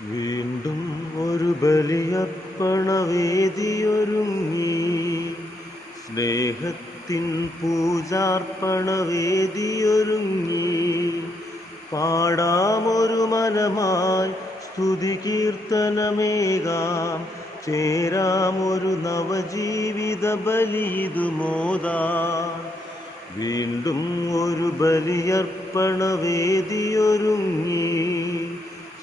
വീണ്ടും ഒരു ബലിയർപ്പണവേദിയൊരുങ്ങി, സ്നേഹത്തിൻ പൂജാർപ്പണവേദിയൊരുങ്ങി. പാടാമൊരു മനമായി സ്തുതി കീർത്തനമേകാം, ചേരാമൊരു നവജീവിത ബലിയിതുമോദാം. വീണ്ടും ഒരു ബലിയർപ്പണവേദിയൊരുങ്ങി,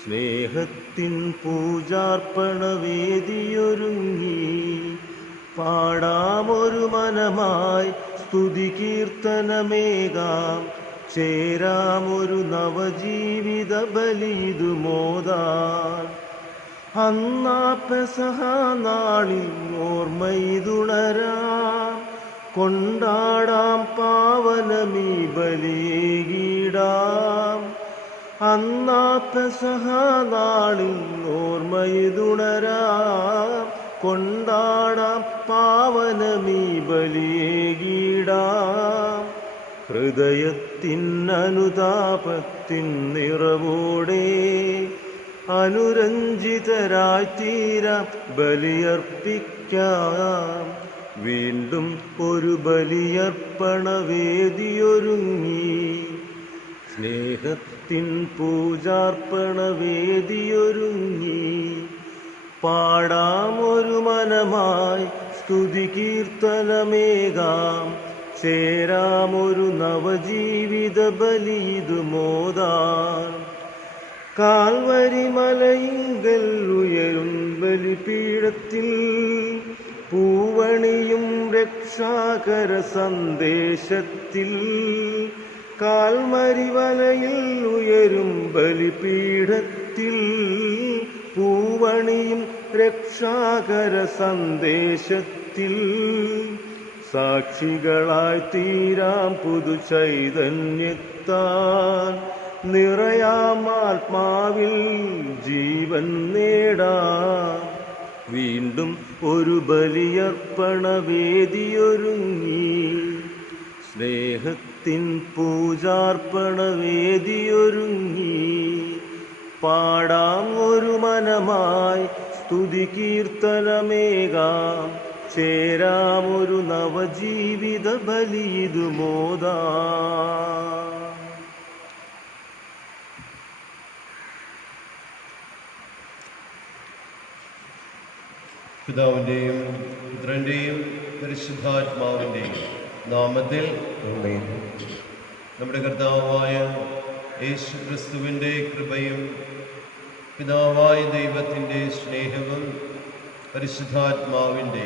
സ്നേഹത്തിൻ പൂജാർപ്പണവേദിയൊരുങ്ങി. പാടാമൊരു മനമായി സ്തുതി കീർത്തനമേകാം, ചേരാമൊരു നവജീവിത ബലിയിതുമോദാം. അന്നാ പെസഹ നാളിൽ ഓർമ്മയിതുണരാം, കൊണ്ടാടാം പാവനമീ ബലിയേകിടാം. അന്നാ പെസഹ നാളിൽ ഓർമ്മയിതുണരാം, കൊണ്ടാടാം പാവനമീ ബലിയേകിടാം. ഹൃദയത്തിൻ അനുതാപത്തിൻ നിറവോടെ അനുരഞ്ജിതരായി തീരാം, ബലിയർപ്പിക്കാം. വീണ്ടും ഒരു ബലിയർപ്പണവേദിയൊരുങ്ങി, സ്നേഹത്തിൻ പൂജാർപ്പണവേദിയൊരുങ്ങി. പാടാമൊരു മനമായി സ്തുതി കീർത്തനമേകാം, ചേരാമൊരു നവജീവിത ബലിയിതുമോദാം. കാൽവരി മലയിങ്കൽ ഉയരും ബലിപീഠത്തിൽ പൂവണിയും രക്ഷാകര സന്ദേശത്തിൽ. കാൽവരി മലയിൽ ഉയരും ബലിപീഠത്തിൽ പൂവണിയും രക്ഷാകര സന്ദേശത്തിൽ. സാക്ഷികളായി തീരാം പുതു ചൈതന്യത്താൽ, നിറയാം ആത്മാവിൽ ജീവൻ നേടാം. വീണ്ടും ഒരു ബലിയർപ്പണവേദിയൊരുങ്ങി, സ്നേഹത്തിൻ പൂജാർപ്പണവേദിയൊരുങ്ങി. പാടാം ഒരു മനമായി സ്തുതി കീർത്തനമേകാം, ചേരാമൊരു നവജീവിത ബലിയിതുമോദാം. പിതാവിൻ്റെയും പുത്രൻ്റെയും പരിശുദ്ധാത്മാവിൻ്റെയും നാമത്തിൽ നമ്മുടെ കർത്താവായ യേശുക്രിസ്തുവിൻ്റെ കൃപയും പിതാവായ ദൈവത്തിൻ്റെ സ്നേഹവും പരിശുദ്ധാത്മാവിൻ്റെ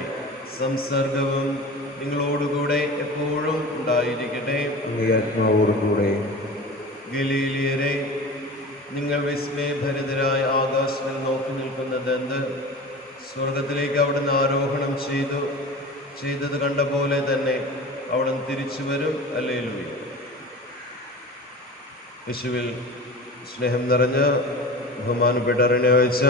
സംസർഗവും നിങ്ങളോടുകൂടെ എപ്പോഴും ഉണ്ടായിരിക്കട്ടെ. ആത്മാവോടുകൂടെ. ഗലീലിയരെ, നിങ്ങൾ വിസ്മയഭരിതരായ ആകാശത്തിൽ നോക്കി നിൽക്കുന്നത് എന്ത്? സ്വർഗത്തിലേക്ക് അവിടുന്ന് ആരോഹണം ചെയ്തത് കണ്ട പോലെ തന്നെ അവിടുന്ന് തിരിച്ചു വരും. ഹല്ലേലൂയ. യേശുവിൽ സ്നേഹം നിറഞ്ഞ ബഹുമാനപ്പെട്ട അരുണാഴ്ച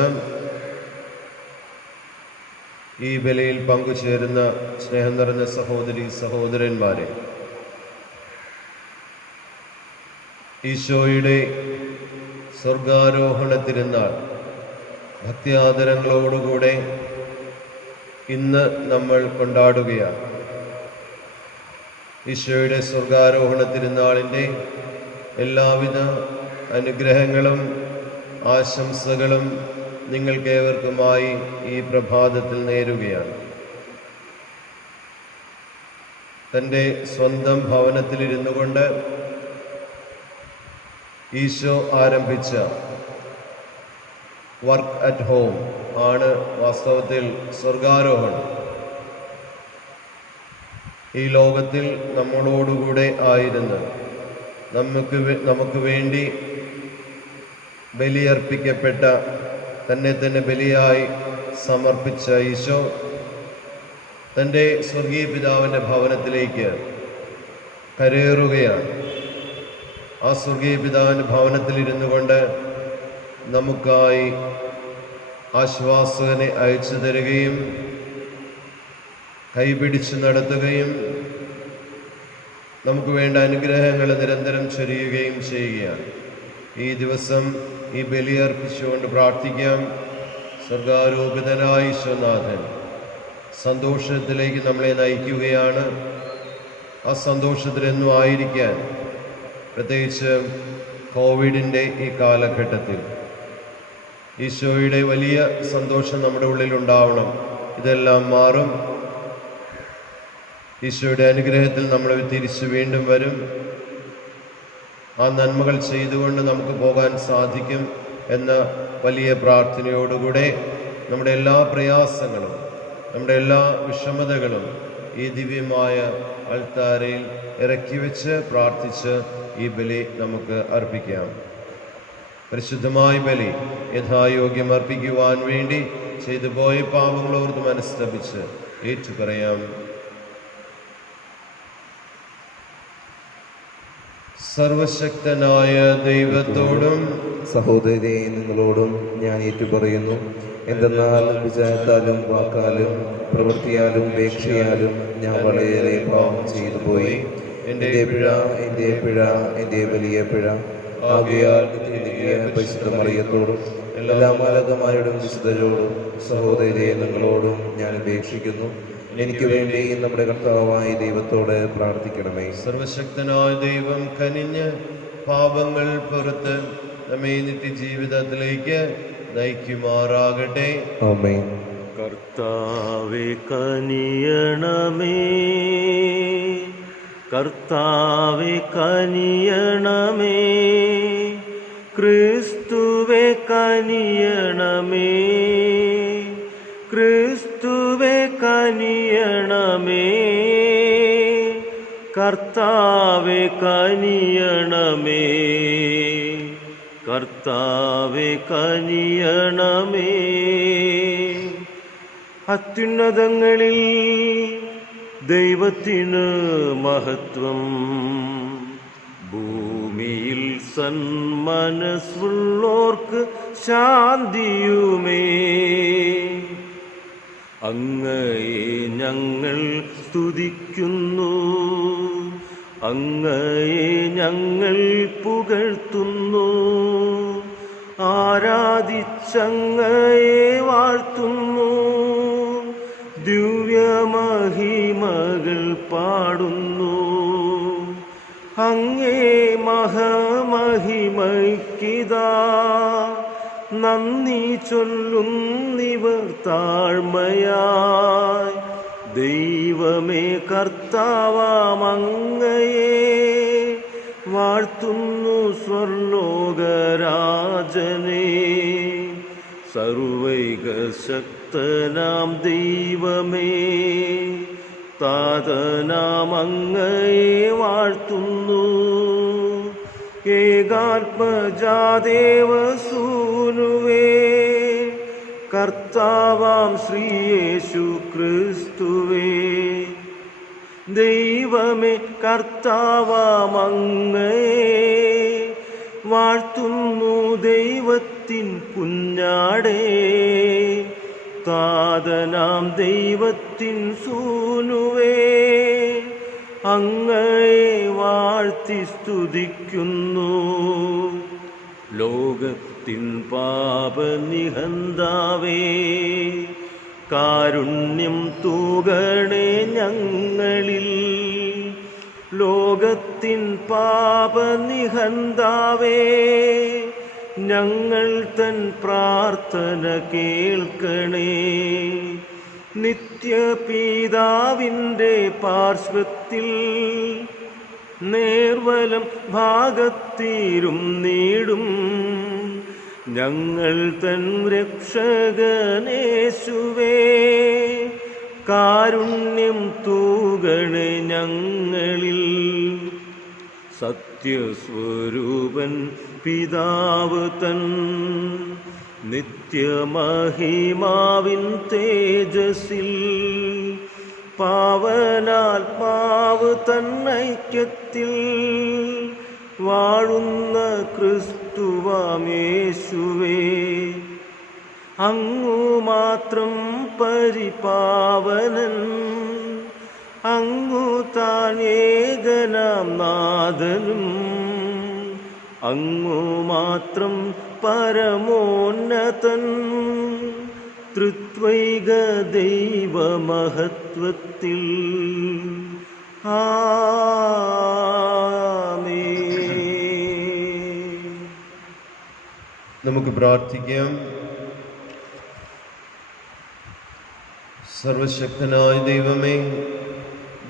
ഈ ബലിയിൽ പങ്കുചേരുന്ന സ്നേഹം നിറഞ്ഞ സഹോദരി സഹോദരന്മാരെ, ഈശോയുടെ സ്വർഗാരോഹണ തിരുനാൾ ഭക്തിയാദരങ്ങളോടുകൂടെ ഇന്ന് നമ്മൾ കൊണ്ടാടുകയാണ്. ഈശോയുടെ സ്വർഗാരോഹണ തിരുനാളിൻ്റെ എല്ലാവിധ അനുഗ്രഹങ്ങളും ആശംസകളും നിങ്ങൾക്കേവർക്കുമായി ഈ പ്രഭാതത്തിൽ നേരുകയാണ്. തൻ്റെ സ്വന്തം ഭവനത്തിലിരുന്നു കൊണ്ട് ഈശോ ആരംഭിച്ച വർക്ക് അറ്റ് ഹോം ആണ് വാസ്തവത്തിൽ സ്വർഗാരോഹണം. ഈ ലോകത്തിൽ നമ്മളോടുകൂടെ ആയിരുന്ന് നമുക്ക് വേണ്ടി ബലിയർപ്പിക്കപ്പെട്ട, തന്നെ ബലിയായി സമർപ്പിച്ച ഈശോ തൻ്റെ സ്വർഗീയ പിതാവിൻ്റെ ഭവനത്തിലേക്ക് കരയേറുകയാണ്. ആ സ്വർഗീയ പിതാവിൻ്റെ ഭവനത്തിലിരുന്നു കൊണ്ട് നമുക്കായി ആശ്വാസകനെ അയച്ചു തരികയും കൈപിടിച്ച് നടത്തുകയും നമുക്ക് വേണ്ട അനുഗ്രഹങ്ങൾ നിരന്തരം ചൊരിയുകയും ചെയ്യുകയാണ്. ഈ ദിവസം ഈ ബലിയർപ്പിച്ചുകൊണ്ട് പ്രാർത്ഥിക്കാം. സ്വർഗാരോപിതനായ ഈശോനാഥൻ സന്തോഷത്തിലേക്ക് നമ്മളെ നയിക്കുകയാണ്. ആ സന്തോഷത്തിലെന്നും ആയിരിക്കാൻ, പ്രത്യേകിച്ച് കോവിഡിൻ്റെ ഈ കാലഘട്ടത്തിൽ ഈശോയുടെ വലിയ സന്തോഷം നമ്മുടെ ഉള്ളിലുണ്ടാവണം. ഇതെല്ലാം മാറും. ഈശോയുടെ അനുഗ്രഹത്തിൽ നമ്മൾ തിരിച്ചു വീണ്ടും വരും. ആ നന്മകൾ ചെയ്തുകൊണ്ട് നമുക്ക് പോകാൻ സാധിക്കും എന്ന വലിയ പ്രാർത്ഥനയോടുകൂടെ നമ്മുടെ എല്ലാ പ്രയാസങ്ങളും, നമ്മുടെ എല്ലാ വിഷമതകളും ഈ ദിവ്യമായ അൾത്താരയിൽ ഇറക്കി വെച്ച് പ്രാർത്ഥിച്ച് ഈ ബലി നമുക്ക് അർപ്പിക്കാം. പരിശുദ്ധമായ ബലി യഥായോഗ്യം അർപ്പിക്കുവാൻ വേണ്ടി ചെയ്തു പോയ പാപങ്ങളോർത്ത് മനസ്തപിച്ച് ഏറ്റുപറയാം. സർവശക്തനായ ദൈവത്തോടും സഹോദരി നിങ്ങളോടും ഞാൻ ഏറ്റുപറയുന്നു. എന്തെന്നാൽ വിചാരത്താലും വാക്കാലും പ്രവൃത്തിയാലും ഉപേക്ഷയാലും ഞാൻ വളരെയേറെ പാപം ചെയ്തു പോയി. എൻ്റെ എൻ്റെ വലിയ പിഴ. ആകയാൽ പരിശുദ്ധ മറിയത്തോടും എല്ലാ മാലാഖമാരോടും വിശുദ്ധരോടും സഹോദരി നിങ്ങളോടും ഞാൻ അപേക്ഷിക്കുന്നു. എനിക്ക് വേണ്ടി നമ്മുടെ കർത്താവായ ദൈവത്തോട് പ്രാർത്ഥിക്കണമേ. സർവശക്തനായ ദൈവം കനിഞ്ഞ് പാപങ്ങൾ പുറത്ത് നമ്മെ നിത്യജീവിതത്തിലേക്ക് നയിക്കുമാറാകട്ടെ. ആമേൻ. കർത്താവേ കനിയണമേ, കർത്താവേ കനിയണമേ, ക്രിസ്തുവേ കനിയണമേ, ക്രിസ്തുവേ കനിയണമേ, കർത്താവേ കനിയണമേ, കർത്താവേ കനിയണമേ. അത്യുന്നതങ്ങളിൽ ദൈവത്തിന് മഹത്വം, ഭൂമിയിൽ സന്മനസ്സുള്ളോർക്ക് ശാന്തിയുമേ. അങ്ങയെ ഞങ്ങൾ സ്തുതിക്കുന്നു, അങ്ങയെ ഞങ്ങൾ പുകഴ്ത്തുന്നു, ആരാധിച്ചങ്ങയെ വാഴ്ത്തുന്നു, ദിവ്യമഹിമകൾ പാടുന്നു. അങ്ങേ മഹാമഹിമയ്ക്കിതാ നന്ദി ചൊല്ലുന്നിവർ താഴ്മയായി. ദൈവമേ കർത്താവാമങ്ങയെ വാഴ്ത്തുന്നു സ്വർലോകരാജനേ. സർവൈക ശക്തനാം ദൈവമേ, താതനാം അങ്ങയെ വാഴ്ത്തുന്നു. ഏകാത്മജാദേവസൂനുവേ, കർത്താവാം ശ്രീയേശു ക്രിസ്തുവേ. ദൈവമേ കർത്താവാം അങ്ങയെ വാഴ്ത്തുന്നു. ദൈവത്തിൻ കുഞ്ഞാടേ, താതനാം ദൈവത്തിൻ സൂനുവേ, അങ്ങയെ വാഴ്ത്തി സ്തുതിക്കുന്നു. ലോകത്തിൻ പാപനിഹന്താവേ, കാരുണ്യം തൂകണേ ഞങ്ങളിൽ. ലോകത്തിൻ പാപനിഹന്താവേ, ഞങ്ങൾ തൻ പ്രാർത്ഥന കേൾക്കണേ. നിത്യപിതാവിൻ്റെ പാർശ്വത്തിൽ നേർവലം ഭാഗത്തീരും നീടും ഞങ്ങൾ തൻ രക്ഷകനേശുവേ. കാരുണ്യം തൂകണേ ഞങ്ങളിൽ. സത്യസ്വരൂപൻ പിതാവ് തൻ നിത്യമഹിമാവിൻ തേജസ്സിൽ, പാവനാത്മാവ് തന്നൈക്യത്തിൽ വാഴുന്ന ക്രിസ്തുവാമേശുവേ. അങ്ങു മാത്രം പരിപാവനൻ, അങ്ങു താൻ ഏകനാം നാഥനും, അങ്ങു മാത്രം പരമോന്നതൻ, തൃത്വൈക ദൈവമഹത്വത്തിൽ. ആമേൻ. നമുക്ക് പ്രാർത്ഥിക്കാം. സർവശക്തനായ ദൈവമേ,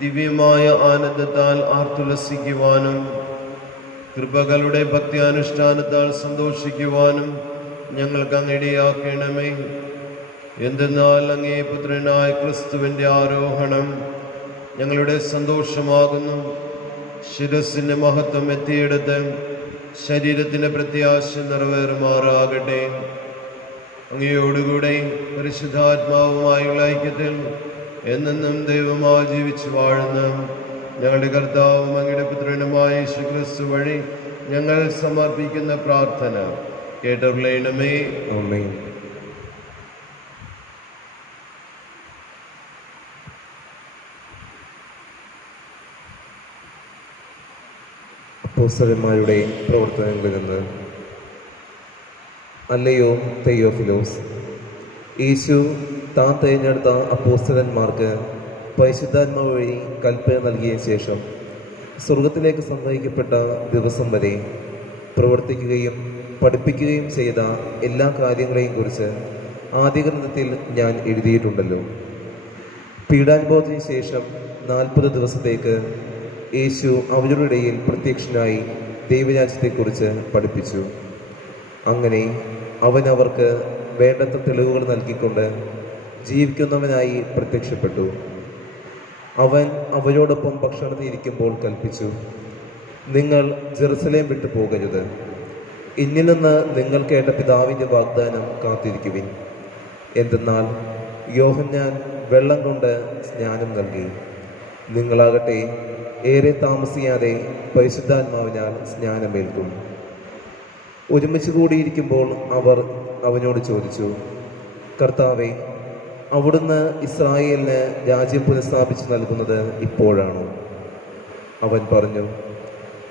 ദിവ്യമായ ആനന്ദത്താൽ ആർത്തുലസിക്കുവാനും കൃപകളുടെ ഭക്തിയാനുഷ്ഠാനത്താൽ സന്തോഷിക്കുവാനും ഞങ്ങൾക്ക് അങ്ങിടയാക്കണമേ. എന്തെന്നാൽ അങ്ങേ പുത്രനായ ക്രിസ്തുവിൻ്റെ ആരോഹണം ഞങ്ങളുടെ സന്തോഷമാകുന്നു. ശിരസിൻ്റെ മഹത്വം എത്തിയെടുത്ത് ശരീരത്തിൻ്റെ പ്രത്യാശ നിറവേറുമാറാകട്ടെ. അങ്ങയോടുകൂടെ പരിശുദ്ധാത്മാവുമായുള്ള ഐക്യത്തിൽ എന്നെന്നും ദൈവമായി ജീവിച്ചു വാഴുന്ന ഞങ്ങളുടെ കർത്താവും അങ്ങയുടെ പുത്രനുമായ യേശുക്രിസ്തു വഴി ഞങ്ങൾ സമർപ്പിക്കുന്ന പ്രാർത്ഥന കേട്ടറിയണമേ. ആമേൻ. അപ്പോസ്തലന്മാരുടെ പ്രവർത്തനങ്ങളിൽ നിന്ന്. അല്ലയോ തെയോഫിലോസ്, യേശു താൻ തിരഞ്ഞെടുത്ത അപ്പോസ്തലന്മാർക്ക് പരിശുദ്ധാത്മാവ് വഴി കൽപ്പന നൽകിയ ശേഷം സ്വർഗത്തിലേക്ക് സംവഹിക്കപ്പെട്ട ദിവസം വരെ പ്രവർത്തിക്കുകയും പഠിപ്പിക്കുകയും ചെയ്ത എല്ലാ കാര്യങ്ങളെയും കുറിച്ച് ആദ്യഗ്രന്ഥത്തിൽ ഞാൻ എഴുതിയിട്ടുണ്ടല്ലോ. പീഡാനുഭവത്തിന് ശേഷം 40 ദിവസത്തേക്ക് യേശു അവരുടെ ഇടയിൽ പ്രത്യക്ഷനായി ദൈവരാജ്യത്തെക്കുറിച്ച് പഠിപ്പിച്ചു. അങ്ങനെ അവൻ അവർക്ക് വേണ്ടത്ര തെളിവുകൾ നൽകിക്കൊണ്ട് ജീവിക്കുന്നവനായി പ്രത്യക്ഷപ്പെട്ടു. അവൻ അവരോടൊപ്പം ഭക്ഷണത്തിൽ ഇരിക്കുമ്പോൾ കൽപ്പിച്ചു, നിങ്ങൾ ജെറുസലേം വിട്ടു പോകരുത്. ഇന്നിൽ നിന്ന് നിങ്ങൾ കേട്ട പിതാവിൻ്റെ വാഗ്ദാനം കാത്തിരിക്കുവിൻ. എന്തെന്നാൽ യോഹന്നാൻ വെള്ളം കൊണ്ട് സ്നാനം നൽകി, നിങ്ങളാകട്ടെ ഏറെ താമസിയാതെ പരിശുദ്ധാത്മാവിനാൽ സ്നാനമേൽക്കും. ഒരുമിച്ച് കൂടിയിരിക്കുമ്പോൾ അവർ അവനോട് ചോദിച്ചു, കർത്താവേ, അവിടുന്ന് ഇസ്രായേലിന് രാജ്യം പുനഃസ്ഥാപിച്ച് നൽകുന്നത് ഇപ്പോഴാണോ? അവൻ പറഞ്ഞു,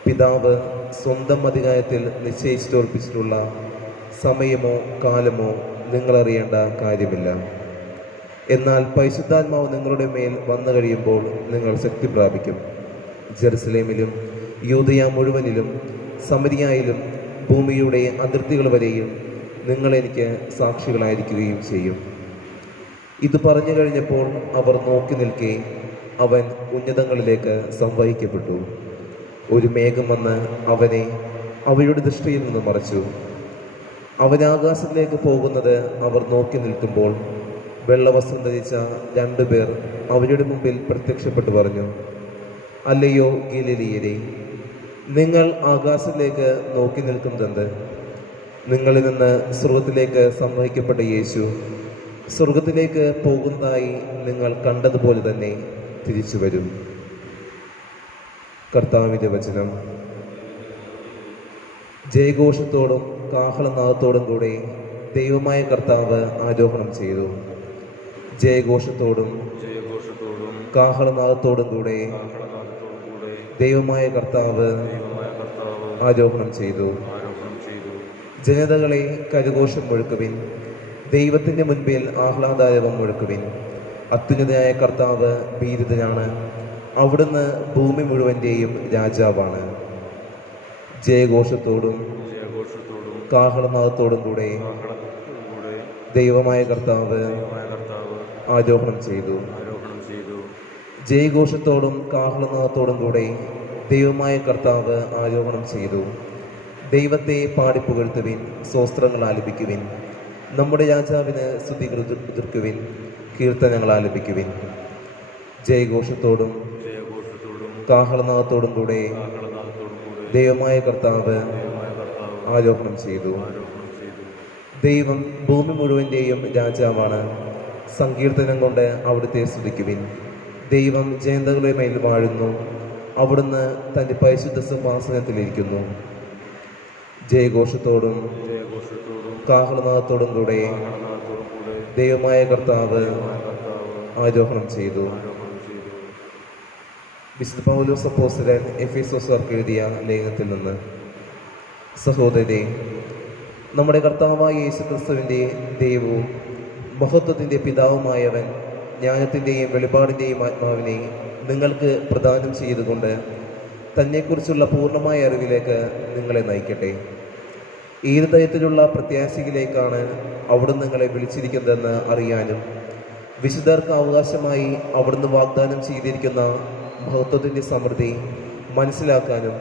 പിതാവ് സ്വന്തം അധികാരത്തിൽ നിശ്ചയിച്ചുറപ്പിച്ചിട്ടുള്ള സമയമോ കാലമോ നിങ്ങളറിയേണ്ട കാര്യമില്ല. എന്നാൽ പരിശുദ്ധാത്മാവ് നിങ്ങളുടെ മേൽ വന്നു കഴിയുമ്പോൾ നിങ്ങൾ ശക്തി പ്രാപിക്കും. ജെറുസലേമിലും യൂദയ മുഴുവനിലും സമരിയായിലും ഭൂമിയുടെ അതിർത്തികൾ വരെയും നിങ്ങൾ എനിക്ക് സാക്ഷികളായിരിക്കുകയും ചെയ്യും. ഇത് പറഞ്ഞു കഴിഞ്ഞപ്പോൾ അവർ നോക്കി നിൽക്കെ അവൻ ഉന്നതങ്ങളിലേക്ക് സംവഹിക്കപ്പെട്ടു. ഒരു മേഘം വന്ന് അവനെ അവരുടെ ദൃഷ്ടിയിൽ നിന്ന് മറച്ചു. അവൻ ആകാശത്തിലേക്ക് പോകുന്നത് അവർ നോക്കി നിൽക്കുമ്പോൾ വെള്ളവസ്ത്രം ധരിച്ച 2 പേർ അവരുടെ മുമ്പിൽ പ്രത്യക്ഷപ്പെട്ടു പറഞ്ഞു, അല്ലയോ ഗലീലയരേ, നിങ്ങൾ ആകാശത്തിലേക്ക് നോക്കി നിൽക്കുന്നതെന്ത്? നിങ്ങളിൽ നിന്ന് സ്വർഗത്തിലേക്ക് സംവഹിക്കപ്പെട്ട യേശു സ്വർഗത്തിലേക്ക് പോകുന്നതായി നിങ്ങൾ കണ്ടതുപോലെ തന്നെ തിരിച്ചു വരും. കർത്താവിൻ്റെ വചനം. ജയഘോഷത്തോടും കാഹളനാദത്തോടും കൂടെ ദൈവമായ കർത്താവ് ആരോഹണം ചെയ്തു. ജയഘോഷത്തോടും കാഹളനാദത്തോടും കൂടെ ദൈവമായ കർത്താവ് ആരോഹണം ചെയ്തു. ജനതകളെ കരഘോഷം മുഴക്കുവിൻ, ദൈവത്തിൻ്റെ മുൻപിൽ ആഹ്ലാദാരവം മുഴക്കുവിൻ. അത്യുന്നതനായ കർത്താവ് ഭീതിതനാണ്, അവിടുന്ന് ഭൂമി മുഴുവൻ്റെയും രാജാവാണ്. ജയഘോഷത്തോടും കാഹളനാദത്തോടും കൂടെ ദൈവമായ കർത്താവ് ആരോഹണം ചെയ്തു. ജയഘോഷത്തോടും കാഹളനാദത്തോടും കൂടെ ദൈവമായ കർത്താവ് ആരോഹണം ചെയ്തു. ദൈവത്തെ പാടിപ്പുകഴ്ത്തുവിൻ, സ്വസ്ത്രങ്ങൾ ആലപിക്കുവിൻ. നമ്മുടെ രാജാവിന് സ്തുതികൾ ഉതിർക്കുവിൻ, കീർത്തനങ്ങൾ ആലപിക്കുവിൻ. ജയഘോഷത്തോടും കാഹളനാദത്തോടും കൂടെ ദൈവമായ കർത്താവ് ആരോഹണം ചെയ്തു. ദൈവം ഭൂമി മുഴുവൻ്റെയും രാജാവാണ്. സങ്കീർത്തനം കൊണ്ട് അവിടുത്തെ സ്തുതിക്കുവിൻ. ദൈവം ജനതകളുടെ മേൽ വാഴുന്നു, അവിടുന്ന് തൻ്റെ പരിശുദ്ധ സിംഹാസനത്തിലിരിക്കുന്നു. ജയഘോഷത്തോടും കാഹളനാദത്തോടും കൂടെ ദൈവമായ കർത്താവ് ആരോഹണം ചെയ്തു. വിശുദ്ധ പൗലോസ് അപ്പോസ്തലൻ എഫെസോസുകാർക്ക് എഴുതിയ ലേഖനത്തിൽ നിന്ന്. സഹോദരരെ, നമ്മുടെ കർത്താവായ യേശുക്രിസ്തുവിൻ്റെ ദൈവവും മഹത്വത്തിൻ്റെ പിതാവുമായവൻ ജ്ഞാനത്തിൻ്റെയും വെളിപാടിൻ്റെയും ആത്മാവിനെ നിങ്ങൾക്ക് പ്രദാനം ചെയ്തുകൊണ്ട് തന്നെക്കുറിച്ചുള്ള പൂർണ്ണമായ അറിവിലേക്ക് നിങ്ങളെ നയിക്കട്ടെ. ഏത് തരത്തിലുള്ള പ്രത്യാശയിലേക്കാണ് അവിടുന്ന് നിങ്ങളെ വിളിച്ചിരിക്കുന്നതെന്ന് അറിയാനും വിശുദ്ധർക്ക് അവകാശമായി അവിടുന്ന് വാഗ്ദാനം ചെയ്തിരിക്കുന്ന മഹത്വത്തിൻ്റെ സമൃദ്ധി മനസ്സിലാക്കാനും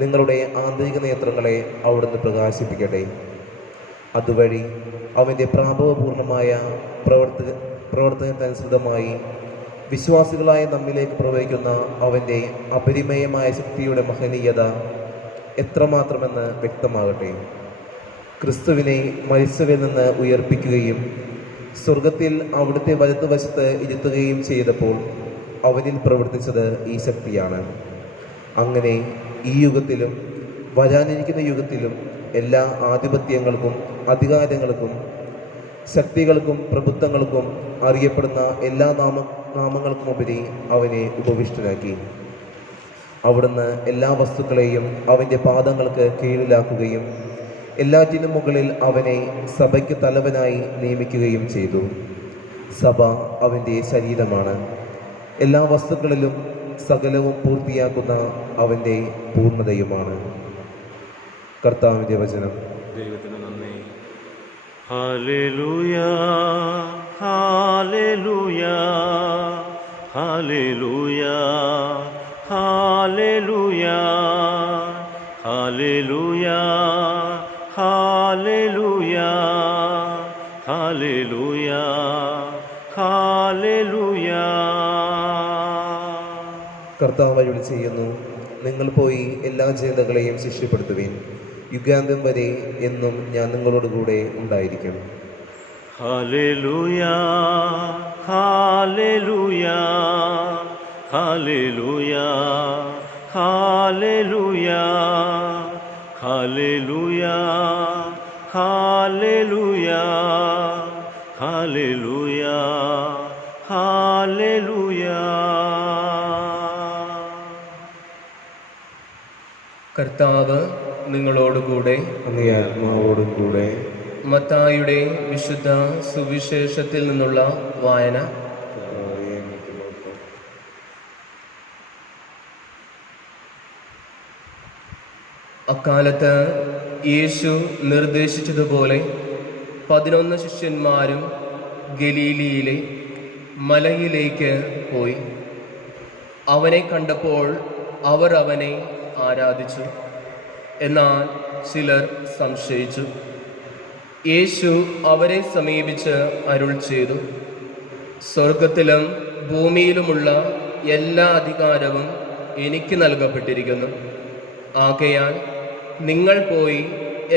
നിങ്ങളുടെ ആന്തരിക നേത്രങ്ങളെ അവിടുന്ന് പ്രകാശിപ്പിക്കട്ടെ. അതുവഴി അവൻ്റെ പ്രാഭവപൂർണമായ പ്രവർത്തനത്തിനനുസൃതമായി വിശ്വാസികളായ നമ്മിലേക്ക് പ്രവഹിക്കുന്ന അവൻ്റെ അപരിമേയമായ ശക്തിയുടെ മഹനീയത എത്രമാത്രമെന്ന് വ്യക്തമാകട്ടെ. ക്രിസ്തുവിനെ മരിച്ചവരിൽ നിന്ന് ഉയർപ്പിക്കുകയും സ്വർഗത്തിൽ അവിടുത്തെ വലതുവശത്ത് ഇരുത്തുകയും ചെയ്തപ്പോൾ അവനിൽ പ്രവർത്തിച്ചത് ഈ ശക്തിയാണ്. അങ്ങനെ ഈ യുഗത്തിലും വരാനിരിക്കുന്ന യുഗത്തിലും എല്ലാ ആധിപത്യങ്ങൾക്കും അധികാരങ്ങൾക്കും ശക്തികൾക്കും പ്രഭുത്വങ്ങൾക്കും അറിയപ്പെടുന്ന എല്ലാ നാമങ്ങൾക്കുമുപരി അവനെ ഉപവിഷ്ടനാക്കി. അവിടുന്ന് എല്ലാ വസ്തുക്കളെയും അവൻ്റെ പാദങ്ങൾക്ക് കീഴിലാക്കുകയും എല്ലാറ്റിനും മുകളിൽ അവനെ സഭയ്ക്ക് തലവനായി നിയമിക്കുകയും ചെയ്തു. സഭ അവൻ്റെ ശരീരമാണ്. എല്ലാ വസ്തുക്കളിലും സകലവും പൂർത്തിയാക്കുന്ന അവൻ്റെ പൂർണ്ണതയുമാണ്. കർത്താവിൻ്റെ വചനം. ദൈവത്തിന് നന്ദി. Hallelujah, hallelujah, hallelujah, hallelujah, hallelujah, hallelujah, hallelujah, hallelujah. കർത്താവ് അരുളി ചെയ്യുന്നു, നിങ്ങൾ പോയി എല്ലാ ജനതകളെയും ശിഷ്യപ്പെടുത്തുവിൻ. യുഗാന്തം വരെ എന്നും ഞാൻ നിങ്ങളോടുകൂടെ ഉണ്ടായിരിക്കും. Hallelujah, hallelujah, hallelujah, hallelujah, hallelujah, hallelujah, hallelujah, hallelujah. കർത്താവ് നിങ്ങളോടുകൂടെ. അങ്ങേ ആത്മാവോടും കൂടെ. മത്തായിയുടെ വിശുദ്ധ സുവിശേഷത്തിൽ നിന്നുള്ള വായന. അക്കാലത്ത് യേശു നിർദ്ദേശിച്ചതുപോലെ 11 ശിഷ്യന്മാരും ഗലീലിയിലെ മലയിലേക്ക് പോയി. അവനെ കണ്ടപ്പോൾ അവർ അവനെ ആരാധിച്ചു. എന്നാൽ ചിലർ സംശയിച്ചു. യേശു അവരെ സമീപിച്ച് അരുൾ ചെയ്തു, സ്വർഗത്തിലും ഭൂമിയിലുമുള്ള എല്ലാ അധികാരവും എനിക്ക് നൽകപ്പെട്ടിരിക്കുന്നു. ആകയാൽ നിങ്ങൾ പോയി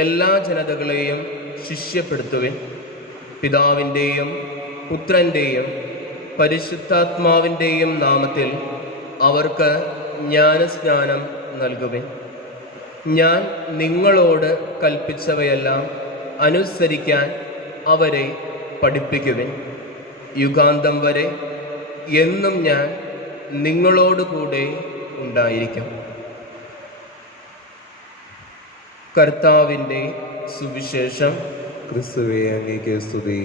എല്ലാ ജനതകളെയും ശിഷ്യപ്പെടുത്തുവിൻ. പിതാവിൻ്റെയും പുത്രൻ്റെയും പരിശുദ്ധാത്മാവിൻ്റെയും നാമത്തിൽ അവർക്ക് ജ്ഞാനസ്നാനം നൽകുവിൻ. ഞാൻ നിങ്ങളോട് കൽപ്പിച്ചവയെല്ലാം അനുസരിക്കാൻ അവരെ പഠിപ്പിക്കുവിൻ. യുഗാന്തം വരെ എന്നും ഞാൻ നിങ്ങളോടുകൂടെ ഉണ്ടായിരിക്കും. കർത്താവിൻ്റെ സുവിശേഷം. ക്രിസ്തുവേ, അങ്ങേക്ക് സ്തുതി.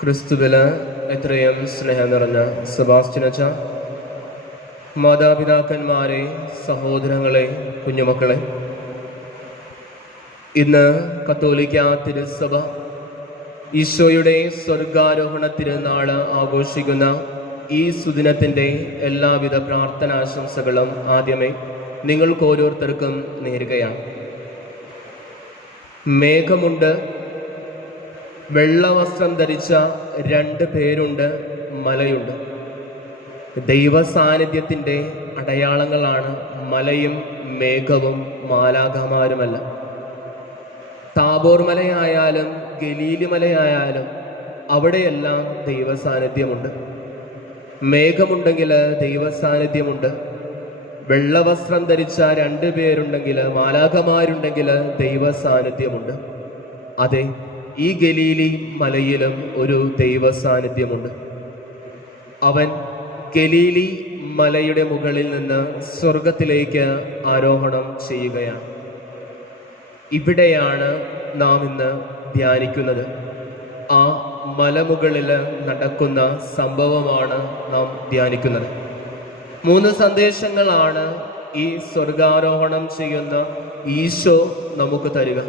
ക്രിസ്തുവിന് എത്രയും സ്നേഹം നിറഞ്ഞ സെബാസ്റ്റ്യനച്ച, മാതാപിതാക്കന്മാരെ, സഹോദരങ്ങളെ, കുഞ്ഞുമക്കളെ, ഇന്ന് കത്തോലിക്ക തിരുസഭ ഈശോയുടെ സ്വർഗാരോഹണ തിരുനാൾ ആഘോഷിക്കുന്ന ഈ സുദിനത്തിൻ്റെ എല്ലാവിധ പ്രാർത്ഥനാശംസകളും ആദ്യമേ നിങ്ങൾക്ക് ഓരോരുത്തർക്കും നേരുകയാണ്. മേഘമുണ്ട്, വെള്ളവസ്ത്രം ധരിച്ച 2 പേരുണ്ട്, മലയുണ്ട്. ദൈവ സാന്നിധ്യത്തിൻ്റെ അടയാളങ്ങളാണ് മലയും മേഘവും മാലാഖമാരുമല്ല. താബോർ മലയായാലും ഗലീലി മലയായാലും അവിടെയെല്ലാം ദൈവ സാന്നിധ്യമുണ്ട്. മേഘമുണ്ടെങ്കിൽ ദൈവ സാന്നിധ്യമുണ്ട്. വെള്ളവസ്ത്രം ധരിച്ച 2 പേരുണ്ടെങ്കിൽ, മാലാഖമാരുണ്ടെങ്കിൽ ദൈവ സാന്നിധ്യമുണ്ട്. അതെ, ഈ ഗലീലി മലയിലും ഒരു ദൈവ സാന്നിധ്യമുണ്ട്. അവൻ ഗലീലി മലയുടെ മുകളിൽ നിന്ന് സ്വർഗത്തിലേക്ക് ആരോഹണം ചെയ്യുകയാണ്. ഇവിടെയാണ് നാം ഇന്ന് ധ്യാനിക്കുന്നത്. ആ മലമുകളിൽ നടക്കുന്ന സംഭവമാണ് നാം ധ്യാനിക്കുന്നത്. 3 സന്ദേശങ്ങളാണ് ഈ സ്വർഗാരോഹണം ചെയ്യുന്ന ഈശോ നമുക്ക് തരിക,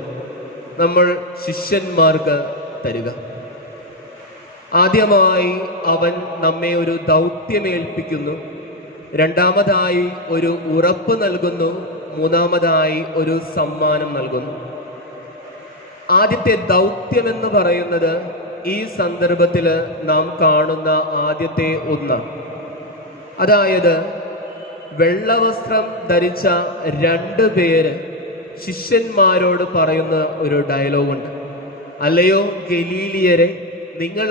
നമ്മൾ ശിഷ്യന്മാർക്ക് തരിക. ആദ്യമായി അവൻ നമ്മെ ഒരു ദൗത്യമേൽപ്പിക്കുന്നു, രണ്ടാമതായി ഒരു ഉറപ്പ് നൽകുന്നു, മൂന്നാമതായി ഒരു സമ്മാനം നൽകുന്നു. ആദ്യത്തെ ദൗത്യം എന്ന് പറയുന്നത് ഈ സന്ദർഭത്തിൽ നാം കാണുന്ന ആദ്യത്തെ ഒന്നാണ്. അതായത് വെള്ളവസ്ത്രം ധരിച്ച 2 പേര് ശിഷ്യന്മാരോട് പറയുന്ന ഒരു ഡയലോഗുണ്ട്. അല്ലയോ ഗലീലിയരെ, നിങ്ങൾ